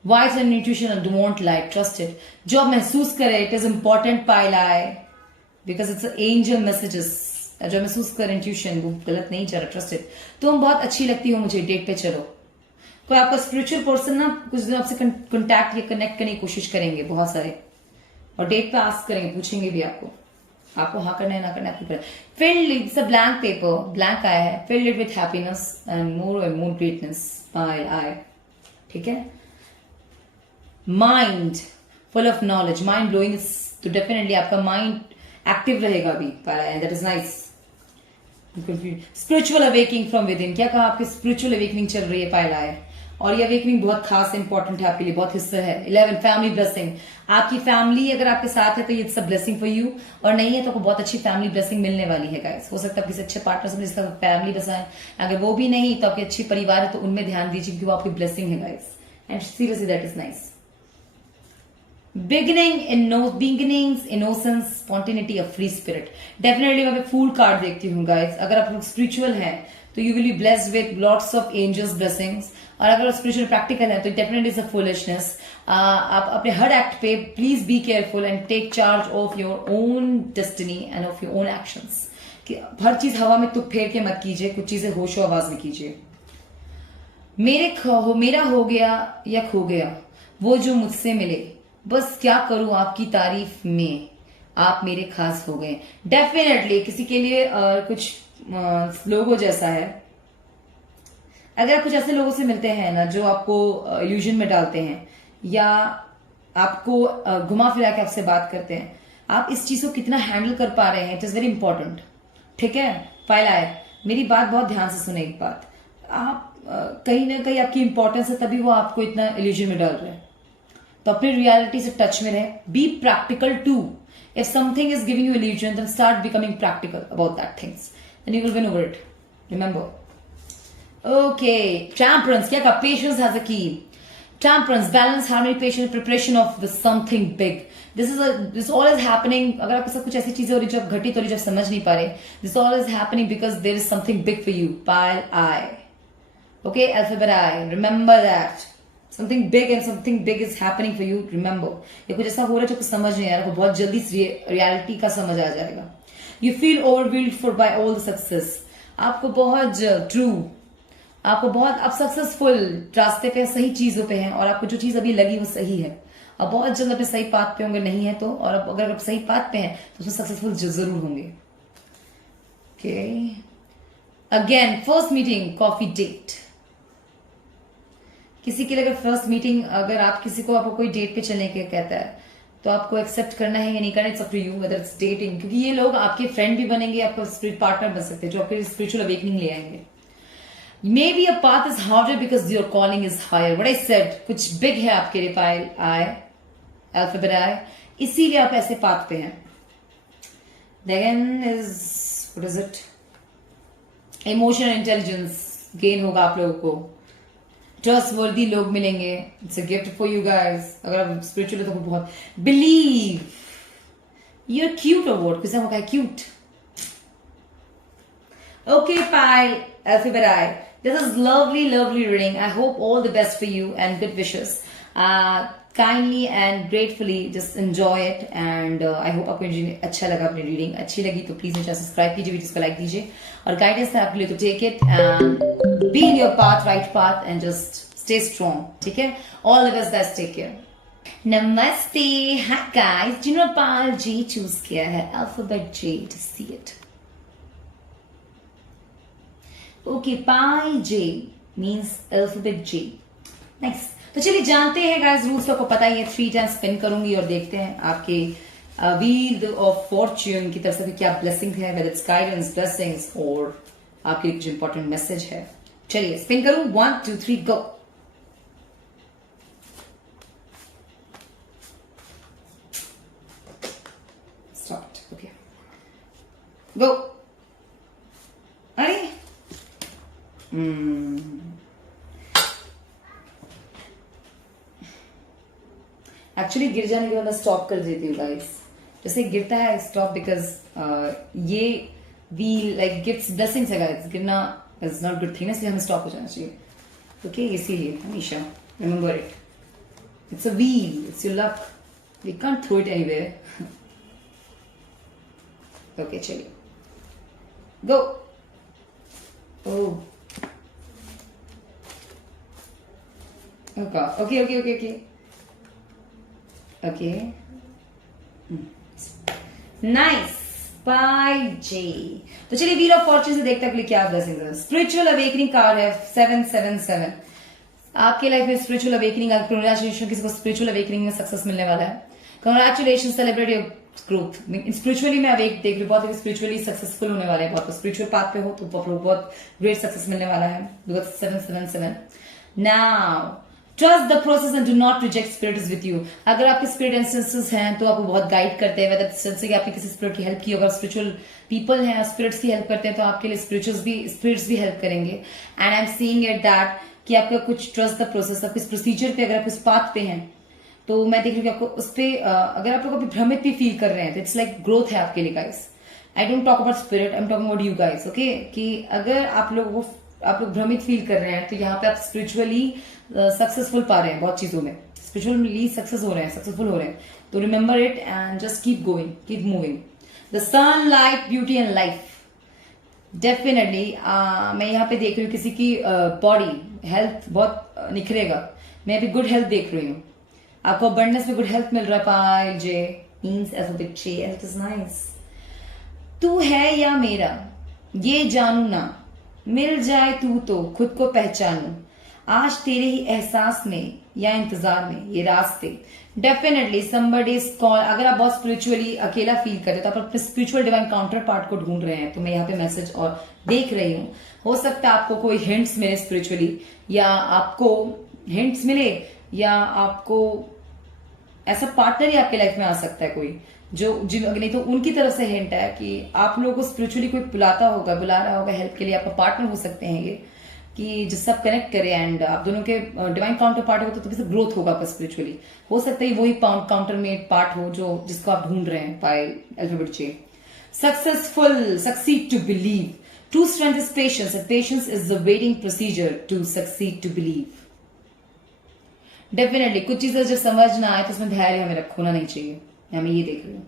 wise and nutrition and don't lie, trust it. जो आप महसूस करें, it is important pile I, because it's angel messages. जो महसूस करें इंट्यूशन, वो गलत नहीं जा रहा, ट्रस्ट इट। तुम बहुत अच्छी लगती हो मुझे, डेट पे चलो। कोई आपका स्पिरिचुअल पर्सन ना कुछ दिन आपसे कॉन्टैक्ट या कनेक्ट करने की कोशिश करेंगे बहुत सारे, और डेट पे आस्क करेंगे, पूछेंगे भी आपको हाँ करना है ना करना है। Filled it's a blank paper, blank आया है, filled it with happiness and more greatness. I, ठीक है। Mind full of knowledge, mind blowing, तो डेफिनेटली आपका माइंड एक्टिव रहेगा अभी, that is nice. Spiritual awaking from within, क्या कहा आपकी स्पिरिचुअल अवेकनिंग चल रही है, पायला है। और ये अवेकनिंग बहुत खास इंपॉर्टेंट है आपके लिए, बहुत हिस्सा है। 11 फैमिली ब्लेसिंग, आपकी फैमिली अगर आपके साथ है तो it's a blessing for you, और नहीं है तो आपको बहुत अच्छी फैमिली ब्लेसिंग मिलने वाली है गाइस। हो सकता है किसी अच्छे पार्टनर से जिसका फैमिली बसा है, अगर वो भी नहीं तो आपके अच्छी परिवार है तो उनमें ध्यान दीजिए क्योंकि वो आपकी ब्लेसिंग है guys, and seriously that is nice. Beginnings, innocence, spontaneity, a free spirit. Definitely मैं फूल कार्ड देखती हूँ गाइस। अगर आप लोग स्पिरिचुअल हैं तो you will be blessed with lots of angels blessings, और अगर स्पिरिचुअल प्रैक्टिकल है तो डेफिनेटली इज अ फुलिशनेस। आप अपने हर एक्ट पे please be careful and take charge of your own destiny and of your own actions. हर चीज हवा में तुक फेर के मत कीजिए, कुछ चीजें होशो आवाज में कीजिए। मेरा हो गया या खो गया वो जो मुझसे मिले, बस क्या करूं आपकी तारीफ में, आप मेरे खास हो गए। डेफिनेटली किसी के लिए कुछ लोगों जैसा है। अगर आप कुछ ऐसे लोगों से मिलते हैं ना जो आपको इल्यूजन में डालते हैं या आपको घुमा फिरा के आपसे बात करते हैं, आप इस चीज को कितना हैंडल कर पा रहे हैं, इट इज वेरी इंपॉर्टेंट। ठीक है, फाइल आए, मेरी बात बहुत ध्यान से सुने। एक बात, आप कहीं ना कहीं आपकी इंपॉर्टेंस है तभी वो आपको इतना इल्यूजन में डाल रहे हैं, तो अपनी रियलिटी से टच में रहे। Be practical too. If something is giving you illusion, then start becoming practical about that things, then you will win over it. Remember. Okay, temperance, क्या कहा? Patience has a key. Temperance, balance, harmony, patience, preparation of the something big. This all is happening. अगर आपके साथ कुछ ऐसी चीजें हो रही जो घटित हो रही जो आप समझ नहीं पा रहे, this all is happening because there is something big for you. Pile I. Okay, alphabet I. Remember that. Something big and something big is happening for you. Remember. ये कुछ ऐसा हो रहा है जो कुछ समझ नहीं आ रहा, आपको बहुत जल्दी रियलिटी का समझ आ जाएगा. You feel overwhelmed by all the success. आपको बहुत ट्रू, आपको बहुत, आप सक्सेसफुल रास्ते पे, सही चीजों पे हैं और आपको जो चीज अभी लगी वो सही है। अब बहुत जल्द अपने सही पाथ पे होंगे, नहीं है तो, और अगर आप सही पाथ पे हैं तो उसमें सक्सेसफुल जरूर होंगे। Okay, again first meeting, coffee date. किसी के लिए अगर फर्स्ट मीटिंग, अगर आप किसी को आपको कोई डेट पे चलने के कहता है तो आपको एक्सेप्ट करना है या नहीं करना, it's up to you whether it's dating, क्योंकि ये लोग आपके फ्रेंड भी बनेंगे, आपका स्पिरिट पार्टनर बन सकते हैं जो आपके स्पिरिचुअल अवेकनिंग ले आएंगे। Maybe a path is harder because your calling is higher. What I said, कुछ big है आपके लिए, फाइल I, alphabet I, इसीलिए आप ऐसे पाथ पे हैं। Then is, what is it? Emotional intelligence gain होगा आप लोगों को, trustworthy लोग मिलेंगे, it's a gift for you guys। अगर आप spiritual हो तो बहुत, believe, you're cute or what? किसी का cute? Okay, file, alphabet I. This is lovely reading. I hope all the best for you and good wishes. Kindly and gratefully just enjoy it, and I hope आपको अच्छा लगा अपनी reading. अच्छी लगी तो please मेरे सब्सक्राइब कीजिए, videos को लाइक कीजिए, और गाइडेंस है आपके लिए तो take it and be in your path, right path, and just stay strong. ठीक है, all the best guys, take care. नमस्ते, हाय गाइस, जिन्होंने पाल जी चूज किया है, alphabet J to see it. Okay, pi J means alphabet J. Nice. तो चलिए जानते हैं गाइस, रूल्स तो आपको पता ही है। 3 टाइम्स स्पिन करूंगी और देखते हैं आपके व्हील ऑफ फॉर्च्यून की तरफ से क्या ब्लेसिंग है, वेदर इट्स गाइडेंस, ब्लेसिंग्स, और आपके कुछ इंपॉर्टेंट मैसेज है। चलिए स्पिन करूं, 1 2 3 गो। स्टार्ट। ओके, गो। अरे एक्चुअली गिर जाने के बाद मैं स्टॉप कर देती हूँ गाइस। जैसे गिरता है स्टॉप, बिकॉज ये व्हील लाइक गिफ्ट्स, ब्लेसिंग्स है गाइस, गिरना इज नॉट गुड थिंग, इसलिए हमें स्टॉप हो जाना चाहिए। ओके, इसीलिए हमेशा remember it, it's a wheel, it's your luck, we can't throw it anywhere. Okay चलिए, go. Oh okay, nice, bye J। तो चलिए व्हील ऑफ फॉर्च्यून से देखते हैं क्या ब्लेसिंग है। स्पिरिचुअल अवेकनिंग कार्ड है 777। आपके लाइफ में स्पिरिचुअल अवेकनिंग, कंग्रेचुलेशन, किसी को स्पिरिचुअल अवेकनिंग में सक्सेस मिलने वाला है। Congratulation, celebrate your growth. Spiritually मैं अवेक देख रही हूँ, बहुत स्पिरिचुअली सक्सेसफुल होने वाले हैं, बहुत स्पिरिचुअल पाथ पे हो तो बहुत ग्रेट सक्सेस मिलने वाला है। 777 now trust the process and do not reject spirits with you. अगर आपके स्पिरिट एंसेस्टर्स हैं तो आपको बहुत गाइड करते हैं, वेदर से कि आपने किसी स्पिरिट की हेल्प की, अगर स्पिरिचुअल पीपल हैं स्पिरिट्स की हेल्प करते हैं तो आपके लिए स्पिरिट्स भी हेल्प करेंगे। And I am seeing it that कि आपका कुछ ट्रस्ट द प्रोसेस, आप किस प्रोसीजर पे, अगर आप इस पाथ पे हैं तो मैं देख रही हूँ कि आपको उस पर अगर आप लोग अभी भ्रमित भी फील कर रहे हैं तो इट्स लाइक ग्रोथ है आपके लिए guys. I don't talk about spirit, I am talking about you guys, okay. कि अगर आप लोग भ्रमित फील कर रहे हैं तो यहाँ पे आप स्पिरिचुअली सक्सेसफुल पा रहे हैं बहुत चीजों में, स्पिरिचुअली सक्सेसफुल हो रहे हैं। तो remember it and just keep going, keep moving. The sun, light, beauty and life, definitely मैं यहाँ पे देख रही हूँ किसी की बॉडी हेल्थ बहुत निखरेगा। मैं अभी गुड हेल्थ देख रही हूँ, आपको अबंडेंस में गुड हेल्थ मिल रहा है। Payal J means alphabet J, health is nice. तू है या मेरा ये जानू ना, मिल जाए तू तो खुद को पहचानू, आज तेरे ही एहसास में या इंतजार में ये रास्ते। Definitely somebody is call। अगर आप बहुत स्पिरिचुअली अकेला फील करते हो तो आप अपने स्पिरिचुअल डिवाइन काउंटर पार्ट को ढूंढ रहे हैं, तो मैं यहाँ पे मैसेज और देख रही हूँ। हो सकता है आपको कोई हिंट्स मिले स्पिरिचुअली, या आपको हिंट्स मिले, या आपको ऐसा पार्टनर ही आपके लाइफ में आ सकता है कोई जो नहीं तो उनकी तरफ से हिंट है कि आप लोगों को स्पिरिचुअली कोई बुला रहा होगा हेल्प के लिए। आपका पार्टनर हो सकते हैं ये, कि जिससे आप कनेक्ट करें एंड आप दोनों के डिवाइन काउंटर पार्ट हो तो ग्रोथ होगा आपका स्पिरिचुअली। हो सकता है वही काउंटर में पार्ट हो जो जिसको आप ढूंढ रहे हैं। By alphabet J. Successful, succeed to believe, true strength is patience and patience is the waiting procedure to succeed to believe. Definitely कुछ चीजें जब समझ ना आए तो उसमें धैर्य हमें खोना नहीं चाहिए, मैं ये देख रही हूँ।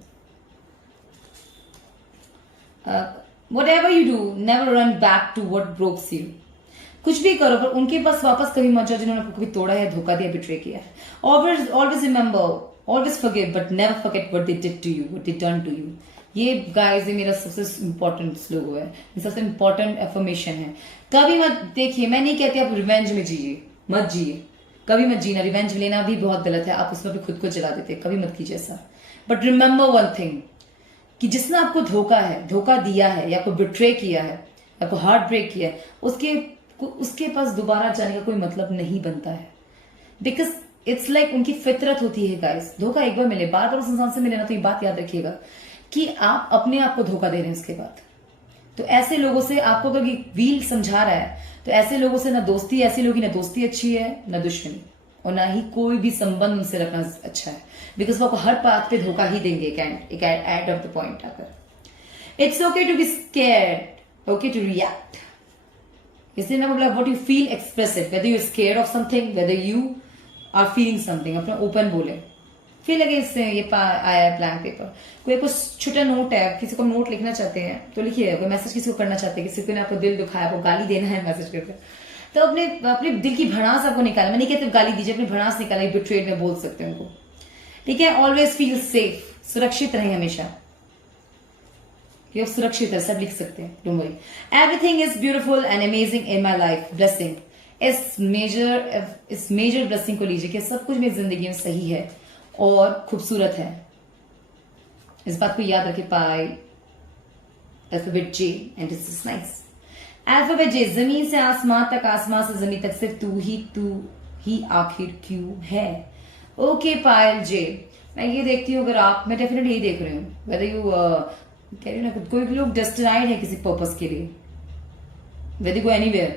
whatever you do, never run back to what breaks you। कुछ भी करो पर उनके पास वापस कभी मत जाओ जिन्होंने आपको कभी तोड़ा है, धोखा दिया, बिट्रे किया है। Always remember, always forgive but never forget what they did to you, what they done to you. ये गाइस ये मेरा सबसे इंपॉर्टेंट स्लोग है, सबसे इंपॉर्टेंट एफर्मेशन है। कभी मत देखिए, मैं नहीं कहती आप रिवेंज में जिए, मत जिए, कभी मत जीना। रिवेंज लेना भी बहुत गलत है, आप उसमें भी खुद को जला देते, कभी मत कीजिए ऐसा। बट रिमेंबर वन थिंग कि जिसने आपको धोखा दिया है, या आपको बिट्रे किया है, आपको हार्ट ब्रेक किया है, उसके पास दोबारा जाने का कोई मतलब नहीं बनता है। बिकॉज इट्स लाइक उनकी फितरत होती है गाइस। धोखा एक बार मिले, बार बार उस इंसान से मिले ना, तो ये बात याद रखिएगा कि आप अपने आप को धोखा दे रहे हैं उसके बाद। तो ऐसे लोगों से आपको अगर व्हील समझा रहा है तो ऐसे लोगों से ना दोस्ती, ऐसी लोगों की ना दोस्ती अच्छी है ना दुश्मनी, और ना ही कोई भी संबंध उनसे रखना अच्छा है। बिकॉज वो आपको हर बात पे धोखा ही देंगे। एक एंड ऑफ द पॉइंट आकर। It's okay to be scared, okay to react. इसलिए ना बोला what you feel express it, whether you are scared of something, whether you are feeling something, अपना ओपन बोले। फिर लगे इससे ये आया है ब्लैंक पेपर, कोई कुछ छोटा नोट है, किसी को नोट लिखना चाहते हैं तो लिखिए। कोई मैसेज किसी को करना चाहते हैं, किसी को ने आपको दिल दुखाया, आपको गाली देना है मैसेज करके, तो अपने दिल की भड़ास आपको निकाले। मैं नहीं कहती गाली दीजिए, अपनी भड़ास निकाले, बिट्रेड में बोल सकते हैं उनको, ठीक है। ऑलवेज फील सेफ, सुरक्षित रहे हमेशा, सुरक्षित है, सब लिख सकते हैं, don't worry. Everything is beautiful and amazing in my life, blessing. इस मेजर ब्लेसिंग को लीजिए कि सब कुछ मेरी जिंदगी में सही है और खूबसूरत है। इस बात को याद रखे। Pile alphabet J and this is nice. Alphabet J, जमीन से आसमान तक, आसमान से जमीन तक, सिर्फ तू ही आखिर क्यों है। ओके पायल जे, मैं ये देखती हूँ, अगर आप, मैं डेफिनेटली यही देख रही हूँ, वेदर यू कह रही ना, कोई लोग डेस्टिनाइड है किसी पर्पस के लिए, वेदर गो एनीवेयर,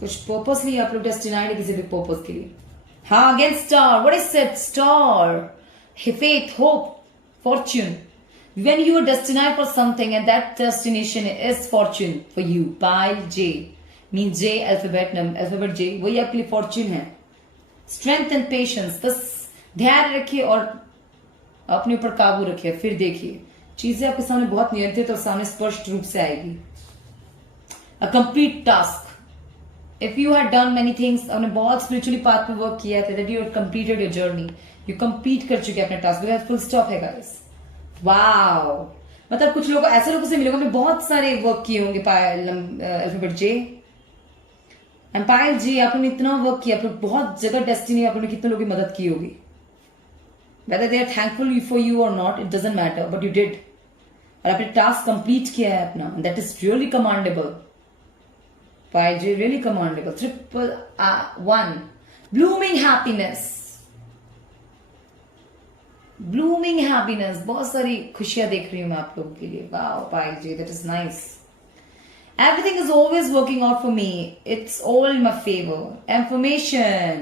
कुछ पर्पसली आप लोग डेस्टिनाइड है किसी भी पर्पस के लिए। हाँ, again star, what is it? Star, faith, hope, fortune. When you are destined for something and that destination is fortune for you, by J means J alphabet J, वही आपके लिए fortune है। Strength and patience, बस ध्यान रखिए और अपने ऊपर काबू रखिए, फिर देखिए चीजें आपके सामने बहुत नियंत्रित और सामने स्पष्ट रूप से आएगी। A complete task. If you had done many things, आपने बहुत स्पिरिचुअली पाथ पे वर्क किया था, that you had completed your journey, you complete कर चुके अपने टास्क, फुल स्टॉप है गाइस। वाओ, मतलब कुछ लोग ऐसे लोगों से मिलेगा, मैं बहुत सारे वर्क किए होंगे अल्फाबेट जे एंड पायल जी, आपने इतना वर्क किया, आपने बहुत जगह डेस्टिनी, आपने कितने लोगों की मदद की होगी, whether they are thankful for you or not, it doesn't matter, but you did, और आपने टास्क कंप्लीट किया है अपना, that is really commendable। Payal J really commendable. 111 blooming happiness. Blooming happiness, बहुत सारी खुशियां देख रही हूं मैं आप लोगों के लिए. Wow Payal ji, that is nice. Everything is always working out for me. It's all in my favor. Information.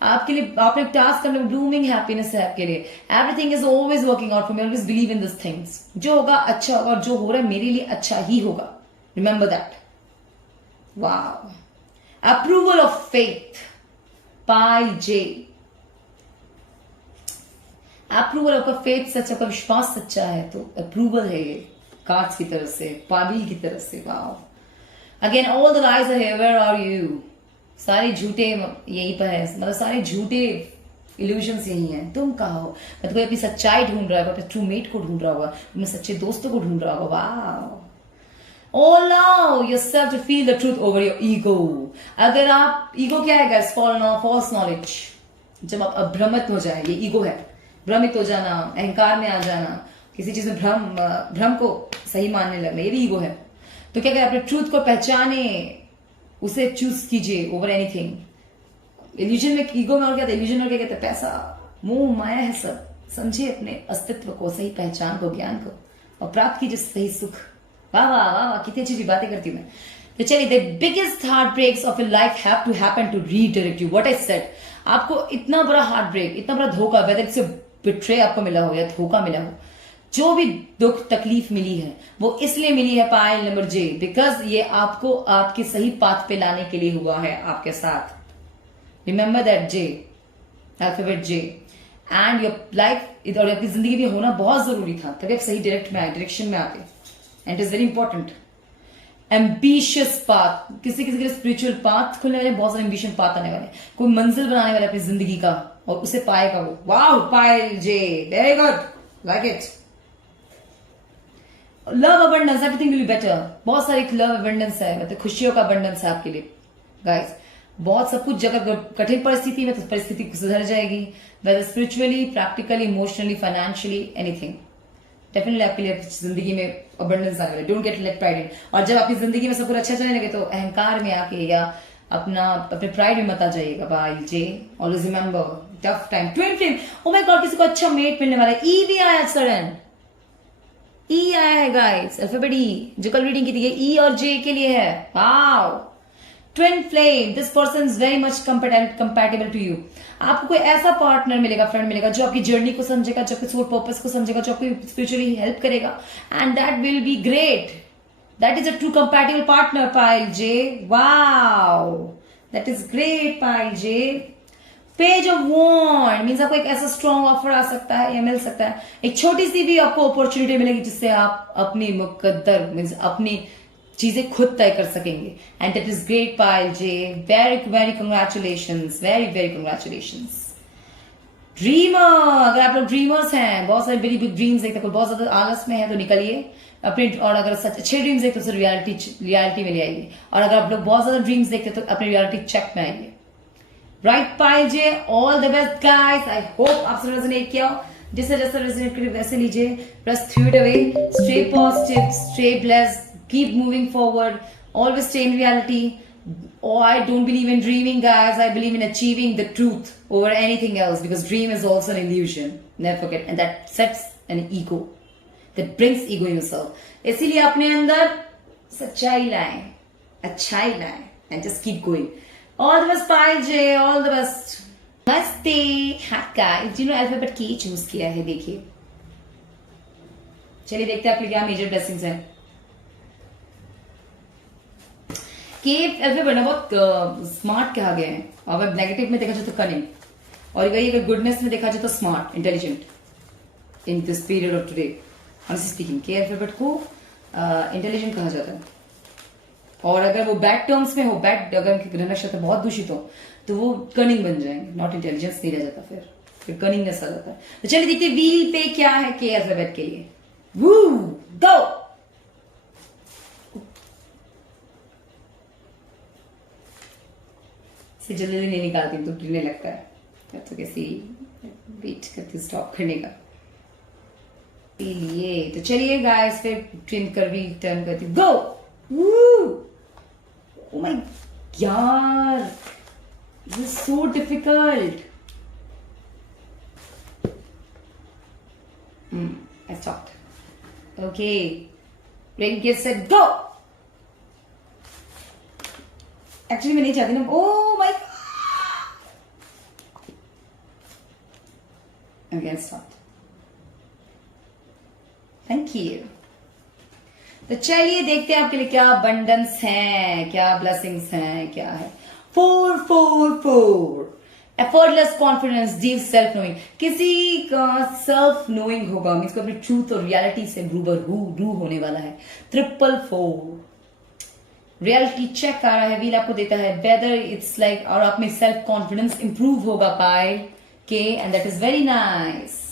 आपके लिए आपने टास्क करने में ब्लूमिंग हैप्पीनेस है आपके लिए. Everything is always working out for me. Always believe in this things. जो होगा अच्छा होगा और जो हो रहा है मेरे लिए अच्छा ही होगा. Remember that. Wow. Approval of faith. Pi J. Approval आपका फेथ सच्चा, आपका विश्वास सच्चा है तो अप्रूवल है ये कार्ड्स की तरफ से, पाबिल की तरफ से. Wow. Again all the lies are here. Where are you? सारे झूठे यहीं पर है, मतलब सारे झूठे इल्यूजन्स यही हैं. तुम कहा हो? मतलब कोई अपनी सच्चाई ढूंढ रहा है, अपने ट्रू मेट को ढूंढ रहा होगा, अपने सच्चे दोस्तों को ढूंढ रहा होगा. Wow. Allow yourself to feel the truth over your ego. अगर आप ईगो क्या है guys? false knowledge. जब आप भ्रमित हो जाए, ये ईगो है. भ्रमित हो जाना, अहंकार में आ जाना, किसी चीज में भ्रम को सही मानने लगना, ये भी ईगो है. तो क्या करें? अपने ट्रूथ को पहचाने, उसे चूज कीजिए ओवर एनीथिंग. इल्यूजन में, ईगो में और क्या था? इल्यूजन में क्या कहते हैं? पैसा, मोह, माया है सब. समझिए अपने अस्तित्व को, सही पहचान को, ज्ञान को, और प्राप्त कीजिए सही सुख. वाह वाह वाह वाह, कितनी अच्छी बातें करती हूँ मैं. तो चलिए, the biggest heartbreaks of your life have to happen to redirect you. What I said. आपको इतना बड़ा हार्ट ब्रेक, इतना बड़ा धोखा, वेदर इट्स बिट्रे आपको मिला हो या धोखा मिला हो, जो भी दुख तकलीफ मिली है वो इसलिए मिली है पायल नंबर जे, बिकॉज ये आपको आपके सही पाथ पे लाने के लिए हुआ है आपके साथ. Remember that J, alphabet J. And your life और आपकी जिंदगी में होना बहुत जरूरी था, तभी आप सही डायरेक्शन में आते. And it is very important. Ambitious path. किसी किसी के स्पिरिचुअल पाथ खुलने वाले, बहुत सारे एम्बिशन पाथ आने वाले, कोई मंजिल बनाने वाले अपनी जिंदगी का, और उसे पाएगा वो. वाह Payal J, very good, like it. Love abundance, everything will be better. बहुत सारी लव अबंडेंस है, मतलब खुशियों का अबंडेंस है आपके लिए गाइस. बहुत सब कुछ, जगह कठिन परिस्थिति में तो परिस्थिति सुधर जाएगी, whether spiritually, practically, emotionally, financially, anything. Definitely आपके लिए जिंदगी में अबंडेंस आने वाले. Don't get let pride in. और जब आपकी जिंदगी में सब कुछ अच्छा चलने लगे तो अहंकार में आके या अपने प्राइड में मत आ जाइएगा. Payal J, always remember tough time. Twin flame. Oh my God, किसी को अच्छा मेट मिलने वाला है. ई भी आया सडन. ई आया है गाइस, अल्फाबेट ई, जो कल रीडिंग की थी, ई और जे के लिए है. Wow. Twin flame. This person is very much compatible to you. आपको कोई ऐसा पार्टनर मिलेगा, फ्रेंड मिलेगा, जो आपकी जर्नी को समझेगा, जो आपके सोल पर्पस को समझेगा, जो आपको स्पिरिचुअली हेल्प करेगा. And that will be great. That is a true compatible partner Payal J. Wow, that is great Payal J. Page of wand means आपको एक ऐसा स्ट्रॉन्ग ऑफर आ सकता है या मिल सकता है. एक छोटी सी भी आपको अपॉर्चुनिटी मिलेगी जिससे आप अपनी मुकद्दर मीन्स अपनी चीजें खुद तय कर सकेंगे. And that is great Payal J. Very very congratulations, very very congratulations. Dreamer. अगर आप लोग ड्रीमर्स हैं, बहुत सारे बिग बिग ड्रीम्स देखते हैं, बहुत ज्यादा आलस में है तो निकलिए अपने, और अगर सच अच्छे ड्रीम्स देखते तो रियलिटी में ले आइए. और अगर आप लोग बहुत ज्यादा ड्रीम्स देखते तो अपनी रियलिटी चेक में आइए. Right Payal J, all the best guys. I hope आपसे रेजोनेट किया हो. जैसे जैसे रेजोनेट करिए वैसे लीजिए. Plus through it away. Stay positive, stay blessed, keep moving forward, always stay in reality. Oh, I don't believe in dreaming, guys. I believe in achieving the truth over anything else, because dream is also an illusion. Never forget. And that sets an ego. That brings ego in yourself. इसीलिए अपने अंदर सच्चाई लाएं, अच्छाई लाएं, and just keep going. All the best, Payal J. All the best. नमस्ते. हाँ guys, जिन्होंने अल्फाबेट की चूज किया है, देखिए. चलिए देखते हैं आपके क्या मेजर ब्लेसिंग्स हैं. के अल्फाबेट ना बहुत स्मार्ट कहा गया है. अगर नेगेटिव में देखा जाए तो कनिंग, और अगर गुडनेस में देखा जाए तो smart, intelligent in this period of today. Honestly speaking, के अल्फाबेट को इंटेलिजेंट कहा जाता है. और अगर वो बैड टर्म्स में हो, बैड अगर ग्रह नक्षत्र बहुत दूषित हो, तो वो कनिंग बन जाएंगे. नॉट इंटेलिजेंस नहीं रह जाता, फिर कनिंगनेस आ जाता है. तो चलिए देखते व्हील पे क्या है के अल्फाबेट के लिए. वू गो. जल्दी नहीं निकालती तो गिरने लगता है, तो कैसी वेट करती स्टॉप करने का. लिए तो चलिए गाइस, फिर ट्रिम कर भी टर्न करती. गो. ओ माय यार, this is so difficult. I stopped. Okay. Ready, get set, go. Actually मैं नहीं चाहती ना. Oh my. Okay, I stopped. Thank you. तो चलिए देखते हैं आपके लिए क्या abundance है, क्या blessings हैं, क्या है. 444. Effortless confidence, deep self knowing. किसी का सेल्फ नोइंग होगा, मीन्स को अपनी ट्रूथ और रियलिटी से रू होने वाला है. 444 रियलिटी चेक आ रहा है, व्हील आपको देता है वेदर इट्स लाइक, और आप में सेल्फ कॉन्फिडेंस इंप्रूव होगा पाई के, and that is very nice.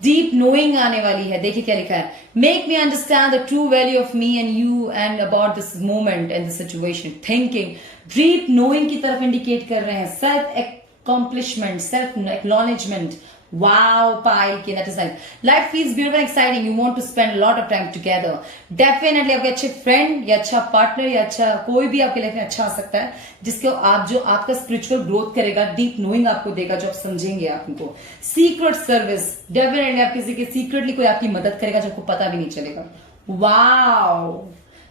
Deep knowing आने वाली है. देखिए क्या लिखा है. Make me understand the true value of me and you and about this moment and the situation. Thinking deep knowing की तरफ इंडिकेट कर रहे हैं. Self accomplishment, self acknowledgement. Wow, Pile, that is right. Life feels beautiful and exciting. You want to spend a lot of time together. Definitely आपके अच्छे friend या अच्छा partner या अच्छा कोई भी आपके लाइफ में अच्छा आ सकता है, जिसके आप जो आपका स्पिरिचुअल ग्रोथ करेगा, डीप नोइंग आपको देगा, जो आप समझेंगे आपको. सीक्रेट सर्विस, डेफिनेटली आप किसी के सीक्रेटली कोई आपकी मदद करेगा जो आपको पता भी नहीं चलेगा. वाओ,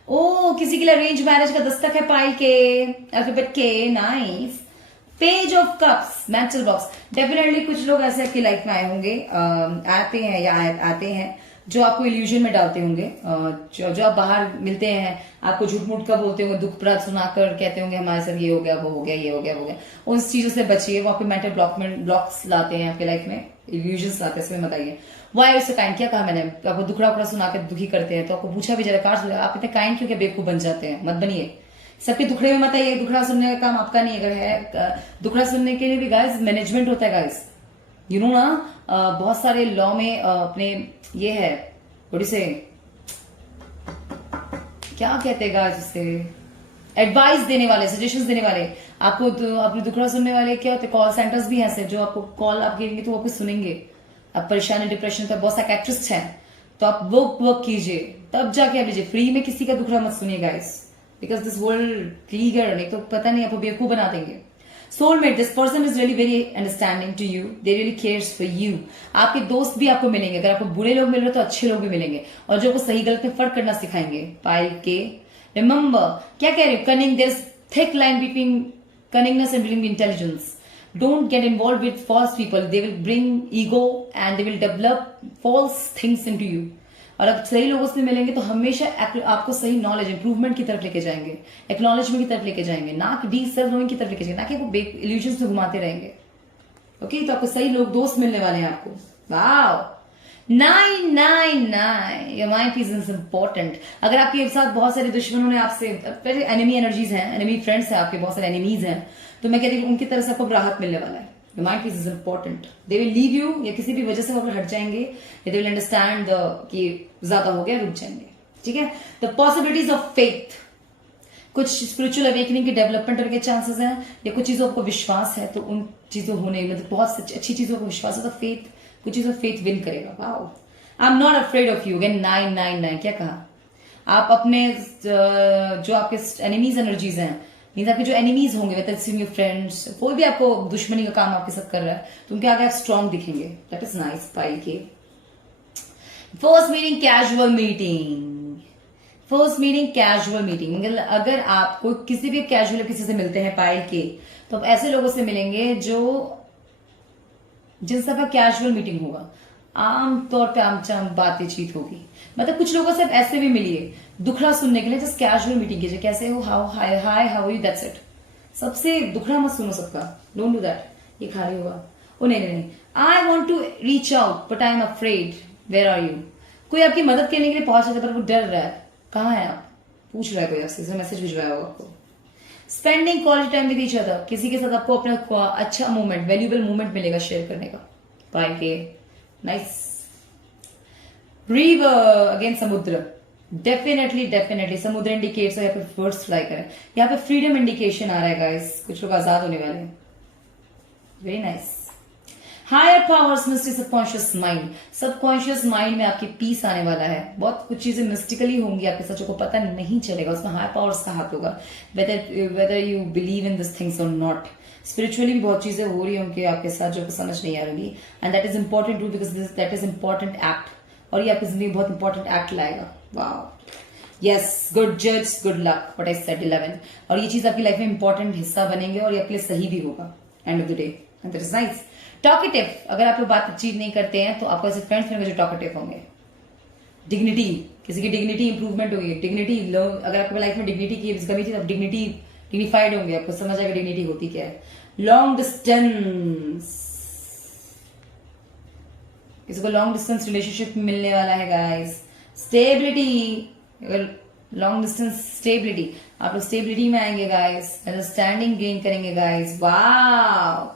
ओ किसी के लिए अरेंज मैरिज का दस्तक है पाइल के, अल्फाबेट के. Nice. Page of cups, mental box. Definitely कुछ लोग ऐसे आपकी लाइफ में आए होंगे, आते हैं या आते हैं जो आपको इल्यूजन में डालते होंगे. जो आप बाहर मिलते हैं आपको झूठ मूठ का बोलते होंगे, दुख प्रात सुनाकर कहते होंगे हमारे साथ ये हो गया, वो हो गया, ये हो गया, वो हो गया. उन चीजों से बचिए. वो आपके मेंटल ब्लॉक्स लाते हैं आपके लाइफ में, इल्यूजन लाते हैं. इसमें बताइए वाई आर सो काइंड. क्या कहा मैंने आपको? दुखड़ा उखड़ा सुनाकर दुखी करते हैं तो आपको पूछा भी जरा कार, आप इतने काइंड क्यों, बेवकूफ बन जाते हैं. मत बनिए. सबके दुखड़े में मत आइए. दुखड़ा सुनने का काम आपका नहीं. अगर है दुखड़ा सुनने के लिए भी गाइस मैनेजमेंट होता है गाइस, यू नो ना. बहुत सारे लॉ में अपने ये है, थोड़ी से क्या कहते हैं गाइस, उससे एडवाइस देने वाले, सजेशंस देने वाले आपको. अपने दुखड़ा सुनने वाले क्या होते हैं, कॉल सेंटर्स भी हैं ऐसे जो आपको कॉल आप करेंगे तो वो आपको सुनेंगे. आप परेशानी डिप्रेशन तो बहुत साइकियाट्रिस्ट हैं, तो आप वो वर्क कीजिए, तब जाके आप लीजिए. फ्री में किसी का दुखड़ा मत सुनिए गाइस, बिकॉज दिस वर्ल्ड क्लीगर, नहीं तो पता नहीं आपको बेवकूफ बना देंगे. Soulmate, this person is really very understanding to you, they really cares for you. आपके दोस्त भी आपको मिलेंगे. अगर आपको बुरे लोग मिल रहे तो अच्छे लोग भी मिलेंगे, और जो आपको सही गलत में फर्क करना सिखाएंगे. पाइल के. रिमेंबर, क्या कह रहे हो? Cunning, there is thick line between cunningness and between intelligence. Don't get involved with false people. They will bring ego and they will develop false things into you. और अब सही लोगों से मिलेंगे तो हमेशा आपको सही नॉलेज, इंप्रूवमेंट की तरफ लेके जाएंगे, एक्नॉलेजमेंट की तरफ लेके जाएंगे, ना कि डीप सेल्फ नोइंग की तरफ लेके जाएंगे, ना कि वो इल्यूजन्स में घुमाते रहेंगे. ओके, तो आपको सही लोग, दोस्त मिलने वाले हैं आपको. Wow, 999. Your mind peace is important. अगर आपके साथ बहुत सारे दुश्मनों ने आपसे, एनिमी एनर्जीज हैं, एनिमी फ्रेंड्स हैं आपके, बहुत सारे एनिमीज हैं, तो मैं कहती हूँ उनकी तरफ से आपको राहत मिलने वाला है. Your mind peace is important. They will leave you, या किसी भी वजह से वो हट जाएंगे, या they will understand कि ज्यादा हो गया, रुक जाएंगे. ठीक है. The possibilities of faith. कुछ स्पिरिचुअल अवेकनिंग के डेवलपमेंट के चांसेस हैं, या कुछ चीजों को विश्वास है तो उन चीजों होने, मतलब बहुत अच्छी चीजों को विश्वास है तो फेथ, कुछ चीजों फेथ विन करेगा. Wow, I am not afraid of you. Again 999. क्या कहा? आप अपने जो आपके एनिमीज एनर्जीज हैं, मीन्स आपके जो एनिमीज होंगे, योर फ्रेंड्स, कोई भी आपको दुश्मनी का काम आपके साथ कर रहा है, तो उनके आगे आप स्ट्रांग दिखेंगे. That is nice. पाइल के. First meeting, casual meeting. First meeting, casual meeting. मतलब अगर आपको किसी भी कैजुअल किसी से मिलते हैं पाइल के, तो आप ऐसे लोगों से मिलेंगे जो जिनसे आपका कैजुअल मीटिंग होगा. आमतौर पे आमचाम बातचीत होगी. मतलब कुछ लोगों से आप ऐसे भी मिलिए दुखड़ा सुनने के लिए, जस्ट कैजुअल मीटिंग कीजिए. कैसे हो, how, hi, hi, how you, that's it. सबसे दुखड़ा मत सुनो सबका. Don't do that. ये खाली होगा. ओ नहीं नहीं, I want to reach out but I am afraid. Where are you. कोई आपकी मदद करने के लिए पहुंच जाता है पर वो डर रहा है. कहाँ है आप? पूछ रहा है कोई आपसे, मैसेज भिजवाया होगा आपको. Spending quality time with each other. किसी के साथ आपको अपना अच्छा मोमेंट, वैल्यूएबल मोमेंट मिलेगा शेयर करने का. पाइल के. नाइस. रिवर, अगेन समुद्र. डेफिनेटली समुद्र इंडिकेट्स है. यहाँ पे बर्ड्स फ्लाई करें. यहाँ पे फ्रीडम इंडिकेशन आ रहा है गाइस. कुछ लोग आजाद होने वाले हैं. Very nice. Higher powers mystery subconscious mind, subconscious mind में आपके पीस आने वाला है। बहुत कुछ चीजें मिस्टिकली होंगी, आपके सचों को पता नहीं चलेगा, उसमें हायर पावर्स का हाथ होगा, whether you believe in this things और नॉट। स्पिरिचुअली भी बहुत चीजें हो रही होंगी आपके साथ जो समझ नहीं आ रही, and that is important too, because that is important act, और ये आपकी जिंदगी बहुत इंपॉर्टेंट एक्ट लाएगा। वाह, यस, गुड जज, good luck, what I said 11, और ये चीज आपकी लाइफ में इंपॉर्टेंट हिस्सा बनेंगे और ये आपके लिए सही भी होगा and of the day, and that is nice. Talkative, अगर आप लोग बातचीत नहीं करते हैं तो आपको ऐसे फ्रेंड्स मिलेंगे जो टॉकेटिव होंगे। डिग्निटी, किसी की डिग्निटी इंप्रूवमेंट होगी, डिग्निटी, अगर आपकी लाइफ में डिग्निटी की कमी थी, अब डिग्निटी, डिग्निफाइड होंगे, आपको समझ आएगा डिग्निटी होती क्या है। लॉन्ग डिस्टेंस, किसी को लॉन्ग डिस्टेंस रिलेशनशिप मिलने वाला है गाइस। स्टेबिलिटी, अगर लॉन्ग डिस्टेंस स्टेबिलिटी, आप लोग स्टेबिलिटी में आएंगे गाइस, अंडरस्टैंडिंग गेन करेंगे गाइस। वाह,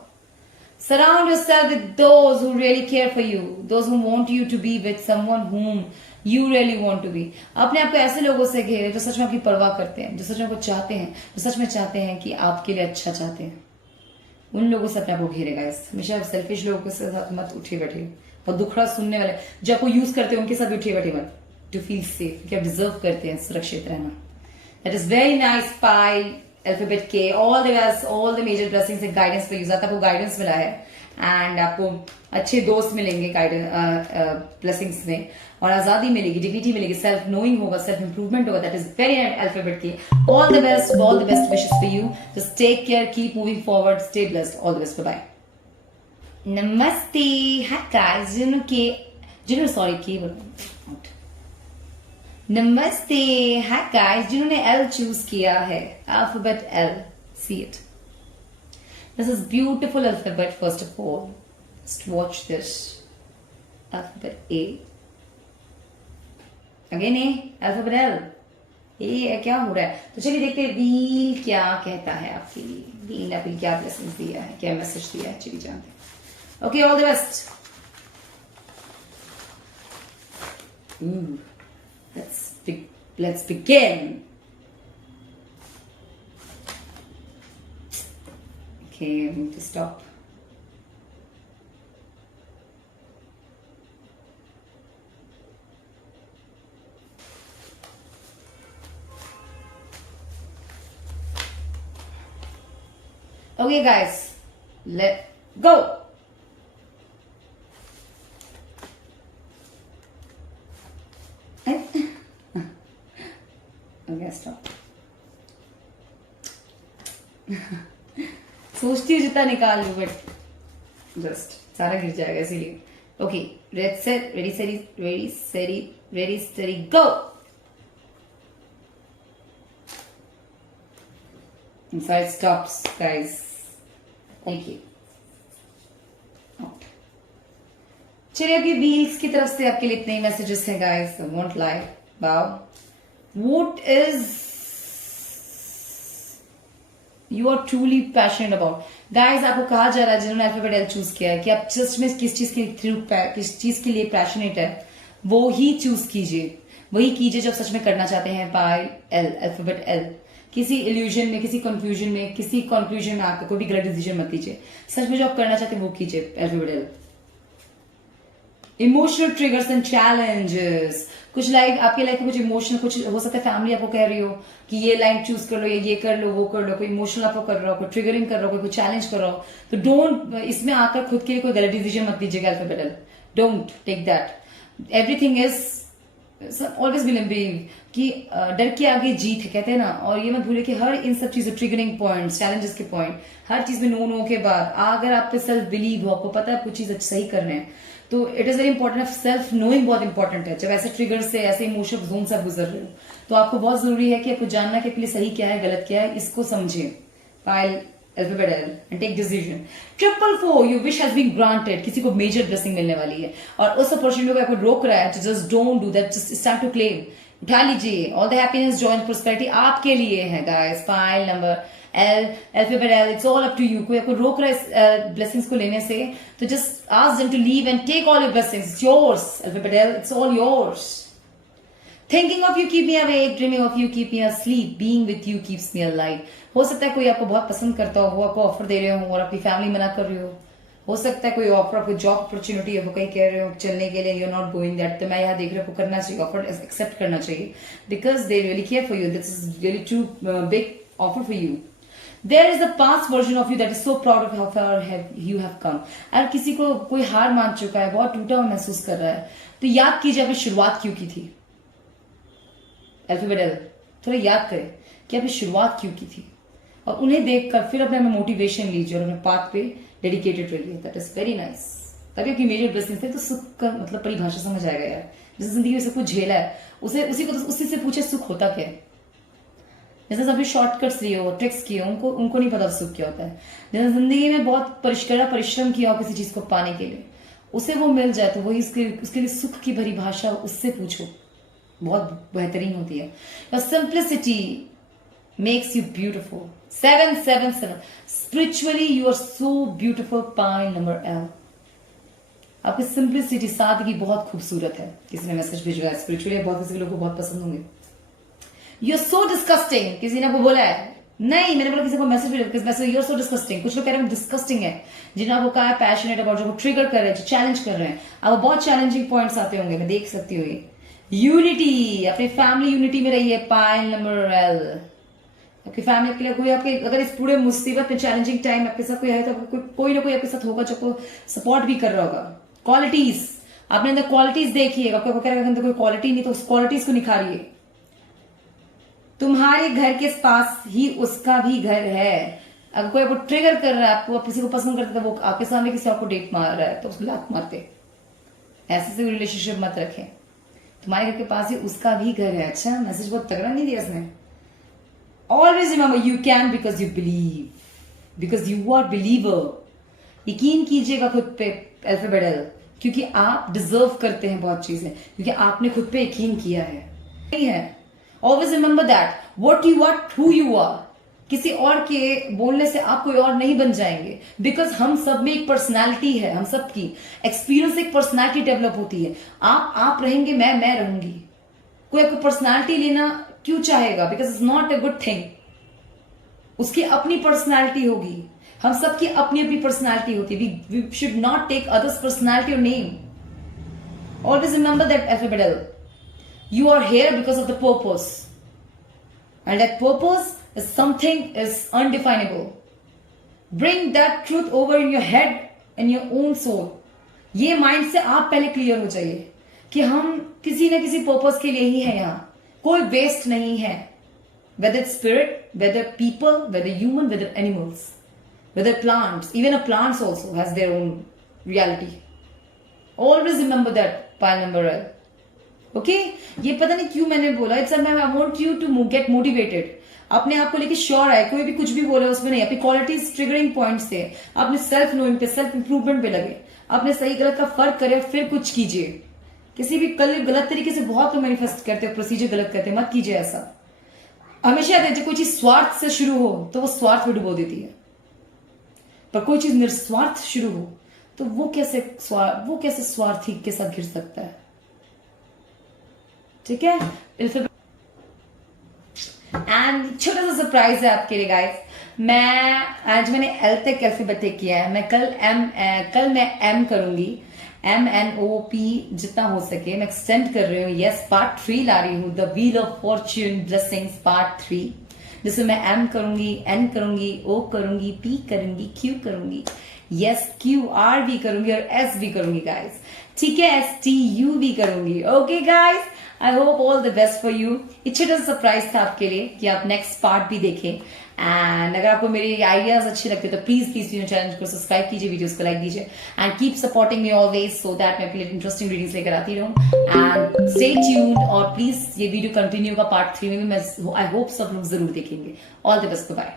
surround yourself with those who really care for you, those who want you to be with someone whom you really want to be। अपने आप को ऐसे लोगों से घेरे जो सच में आपकी परवाह करते हैं, जो सच में आपको चाहते हैं, जो सच में चाहते हैं कि आपके लिए अच्छा चाहते हैं, उन लोगों से अपने आप को घेरेगा। हमेशा सेल्फिश लोगों के साथ मत उठे बैठे, और दुखड़ा सुनने वाले जो आपको यूज करते हैं उनके साथ उठे बैठे मत, टू फील सेफ, कि आप डिजर्व करते हैं सुरक्षित रहना। That is very nice pile alphabet के, all the best, all the major blessings and guidance for you. आपको गाइडेंस मिला है एंड आपको अच्छे दोस्त मिलेंगे गाइडेंस ब्लेसिंग्स में, और आजादी मिलेगी, डिग्निटी मिलेगी, सेल्फ नोइंग होगा, सेल्फ इंप्रूवमेंट होगा। दैट इज वेरी अल्फाबेट के। All the best, all the best wishes for you. Just take care, keep moving forward, stay blessed, all the best, bye bye. नमस्ते, hi guys, नमस्ते, hi guys, जिन्होंने L choose किया है, alphabet L, see it. This is beautiful alphabet. First of all, just watch this. Alphabet A. Again A. Alphabet L. A क्या हो रहा है? तो चलिए देखते हैं व्हील क्या कहता है आपके लिए। व्हील ने आपको क्या ब्लेसिंग्स दिया है, क्या मैसेज दिया है, चलिए जानते हैं। Okay, all the best. Let's begin. Okay, I need to stop. Okay, guys, let go. Okay, stop. सोचती हूँ जितना निकाल लूँ, बट जस्ट सारा गिर जाएगा इसीलिए। Okay, ready steady, go. Inside stops, guys. Thank you. चलिए, अभी व्हील्स की तरफ से आपके लिए इतने ही मैसेजेस हैं guys, I won't lie. Wow. What is you are truly passionate about? Guys, आपको कहा जा रहा है जिन्होंने अल्फाबेट एल चूज किया है कि आप जस्ट में किस चीज के लिए पैशनेट है वो ही चूज कीजिए, वही कीजिए जब सच में करना चाहते हैं। By L, alphabet L. किसी इल्यूजन में, किसी कंफ्यूजन में, किसी कंक्लूजन में आकर कोई भी गलत डिसीजन मत लीजिए। सच में जो आप करना चाहते हैं वो कीजिए, alphabet L. Emotional triggers and challenges, कुछ लाइफ आपके लाइफ में कुछ इमोशनल, कुछ हो सकता है फैमिली आपको कह रही हो कि ये लाइन चूज कर लो, या ये कर लो, वो कर लो, कोई इमोशनल आपको कर रहा हो, कोई ट्रिगरिंग कर रहा हो, कोई चैलेंज कर रहा हो, तो डोंट, इसमें आकर खुद के लिए कोई गलत डिसीजन मत लीजिएगा alphabet L. Don't take that. Everything is always believe कि डर के आगे जीत है, कहते हैं ना। और ये मत भूलिए कि हर इन सब चीजों, ट्रिगरिंग पॉइंट, चैलेंजेस के पॉइंट, हर चीज में नो के बाद अगर आप पे सेल्फ बिलीव हो, आपको पता है आपको चीज सही कर रहे हैं, तो it is very important. Self knowing बहुत इंपॉर्टेंट है। जब ऐसे ट्रिगर से, ऐसे इमोशनल जोन से गुजर रहे हो, तो आपको बहुत जरूरी है कि आपको जानना कि आपके लिए सही क्या है, गलत क्या है, इसको समझे। File alphabet L and take decision. 444, your wish has been granted. किसी को मेजर ब्लेसिंग मिलने वाली है और उस अपॉर्चुनिटी को आपको रोक रहा है, तो just don't do that, just start to claim. उठा लीजिए। All the happiness, joy and prosperity आपके लिए है guys. File number L, alphabet L, it's all up to you. कोई आपको रोक रहा है ब्लेसिंग्स को लेने से, तो just ask them to leave and take all your blessings. It's yours, alphabet L, it's all yours. Thinking of you keep me awake, dreaming of you keep me asleep, being with you keeps me alive. हो सकता है कोई आपको बहुत पसंद करता हो, वो आपको ऑफर दे रहे हो और आपकी फैमिली मना कर रही हो, हो सकता है कोई ऑफर, आपको जॉब अपॉर्चुनिटी है, वो कहीं कह रहे हो चलने के लिए, you are not going that, तो मैं यहाँ देख रहा हूँ करना चाहिए, ऑफर एक्सेप्ट करना चाहिए, because they really care for you, this is really too big offer for you. There is a past version of you that is so proud of how far you have come. अगर किसी को कोई हार मान चुका है, बहुत टूटा हुआ महसूस कर रहा है, तो याद कीजिए आपने शुरुआत क्यों की थी. अल्फाबेट एल, थोड़ा याद करें कि आपने शुरुआत क्यों की थी, और उन्हें देखकर फिर अपने मोटिवेशन लीजिए और अपने पाथ पे डेडिकेटेड रहिए. That is very nice. तभी आपकी मेजर ब्लेसिंग्स है, तो सुख का मतलब परिभाषा समझ आएगा यार. जिस जिंदगी में सब कुछ झेला है, उसी से पूछे सुख होता क्या है. जैसे सभी शॉर्टकट्स लिए हो, ट्रिक्स किए हो, उनको नहीं पता सुख क्या होता है. जैसे जिंदगी में बहुत परिश्रम किया हो किसी चीज को पाने के लिए, उसे वो मिल जाए तो वही उसके लिए सुख की परिभाषा उससे पूछो, बहुत बेहतरीन होती है. Simplicity makes you beautiful. 777 spiritually you are so beautiful. Point number L, आपकी सिंप्लिसिटी, सादगी बहुत खूबसूरत है. किसी ने मैसेज भेजा है स्पिरिचुअली, बहुत किसी लोगों को बहुत पसंद होंगे. You're so disgusting, किसी ने आपको बोला है, नहीं मैंने बोला किसी को मैसेज भेजा, you're so disgusting. कुछ लोग कह रहे हैं डिस्कस्टिंग है, जिन्हें आपको कहा है पैशनेट अबाउट, जो ट्रिगर कर रहे हैं, जो चैलेंज कर रहे हैं, अब बहुत चैलेंजिंग पॉइंट्स आते होंगे, मैं देख सकती हूँ. यूनिटी, अपनी फैमिली यूनिटी में रहिए. पाइल नंबर L, आपकी फैमिली के लिए कोई आपके, अगर इस पूरे मुसीबत में चैलेंजिंग टाइम आपके साथ कोई है, तो कोई ना कोई आपके साथ होगा जो आपको सपोर्ट भी कर रहा होगा. क्वालिटीज, आपने अंदर क्वालिटीज देखिए, आपको कह रहा है कोई क्वालिटी नहीं, तो उस क्वालिटीज को निखारिए. तुम्हारे घर के पास ही उसका भी घर है. अगर कोई आपको ट्रिगर कर रहा है, आपको किसी को पसंद करता है, वो आपके सामने किसी आपको डेट मार रहा है, तो उसको लात मारते. ऐसे से रिलेशनशिप मत रखें. तुम्हारे घर के पास ही उसका भी घर है. अच्छा, मैसेज बहुत तगड़ा नहीं दिया इसने. Always remember you can because you believe, because you are believer. यकीन कीजिएगा खुद पे अल्फाबेट L, क्योंकि आप डिजर्व करते हैं बहुत चीजें, क्योंकि आपने खुद पे यकीन किया है. नहीं है. Always remember that what you are, who you are. किसी और के बोलने से आप कोई और नहीं बन जाएंगे, बिकॉज हम सब में एक पर्सनैलिटी है. हम सब की एक्सपीरियंस एक पर्सनैलिटी डेवलप होती है. आप रहेंगे, मैं रहूंगी. कोई आपको पर्सनैलिटी लेना क्यों चाहेगा, because it's not a good thing. उसकी अपनी पर्सनैलिटी होगी. हम सबकी अपनी अपनी पर्सनैलिटी होती है. We should not take others personality और name. Always remember that alphabet L. You are here because of the purpose, and that purpose is something is undefinable. Bring that truth over in your head and your own soul. ये mind से आप पहले clear हो जाइए कि हम किसी न किसी पर्पस के लिए ही है. यहाँ कोई वेस्ट नहीं है. Whether it's spirit, whether people, whether human, whether animals, whether plants, even a plants also has their own reality. Always remember that. Pile number L. Okay ये पता नहीं क्यों मैंने बोला. It's I want you to get motivated. अपने आप को लेके श्योर है, कोई भी कुछ भी बोले उसमें नहीं. अपनी क्वालिटीज ट्रिगरिंग पॉइंट्स से, अपने सेल्फ नोइंग पे, सेल्फ इंप्रूवमेंट पे लगे. अपने सही गलत का फर्क करे, फिर कुछ कीजिए. किसी भी गलत तरीके से बहुत लोग मैनिफेस्ट करते हो, प्रोसीजर गलत करते हैं, मत कीजिए ऐसा. हमेशा याद है, कोई चीज स्वार्थ से शुरू हो तो वो स्वार्थ में डुबो देती है, पर कोई चीज निस्वार्थ शुरू हो तो वो कैसे स्वार्थी के साथ घिर सकता है. ठीक है. एंड छोटा सा सरप्राइज है आपके लिए गाइस. आज मैंने L तक अल्फाबेट तक किया है. मैं कल मैं M करूंगी. MNOP जितना हो सके मैं एक्सटेंड कर रही हूँ. यस, पार्ट 3 ला रही हूँ, the wheel of fortune blessings part 3, जिसमें मैं M करूंगी, N करूंगी, O करूंगी, P करूंगी, Q करूंगी, यस QR भी करूंगी और S भी करूंगी गाइस. ठीक है, STU भी करूंगी. Okay guys, I hope all the best for you. एक छोटा सा सरप्राइज था आपके लिए कि आप नेक्स्ट पार्ट भी देखें. एंड अगर आपको मेरे आइडियाज अच्छे लगते तो प्लीज चैनल को सब्सक्राइब कीजिए, वीडियोस को लाइक दीजिए, and keep supporting me always, so that मैं आपके लिए इंटरेस्टिंग रीडिंग्स लेकर आती रहूं. एंड स्टे ट्यून्ड, और प्लीज ये वीडियो कंटिन्यू का पार्ट 3 में भी मैं आई होप सब लोग जरूर देखेंगे. All the best, bye.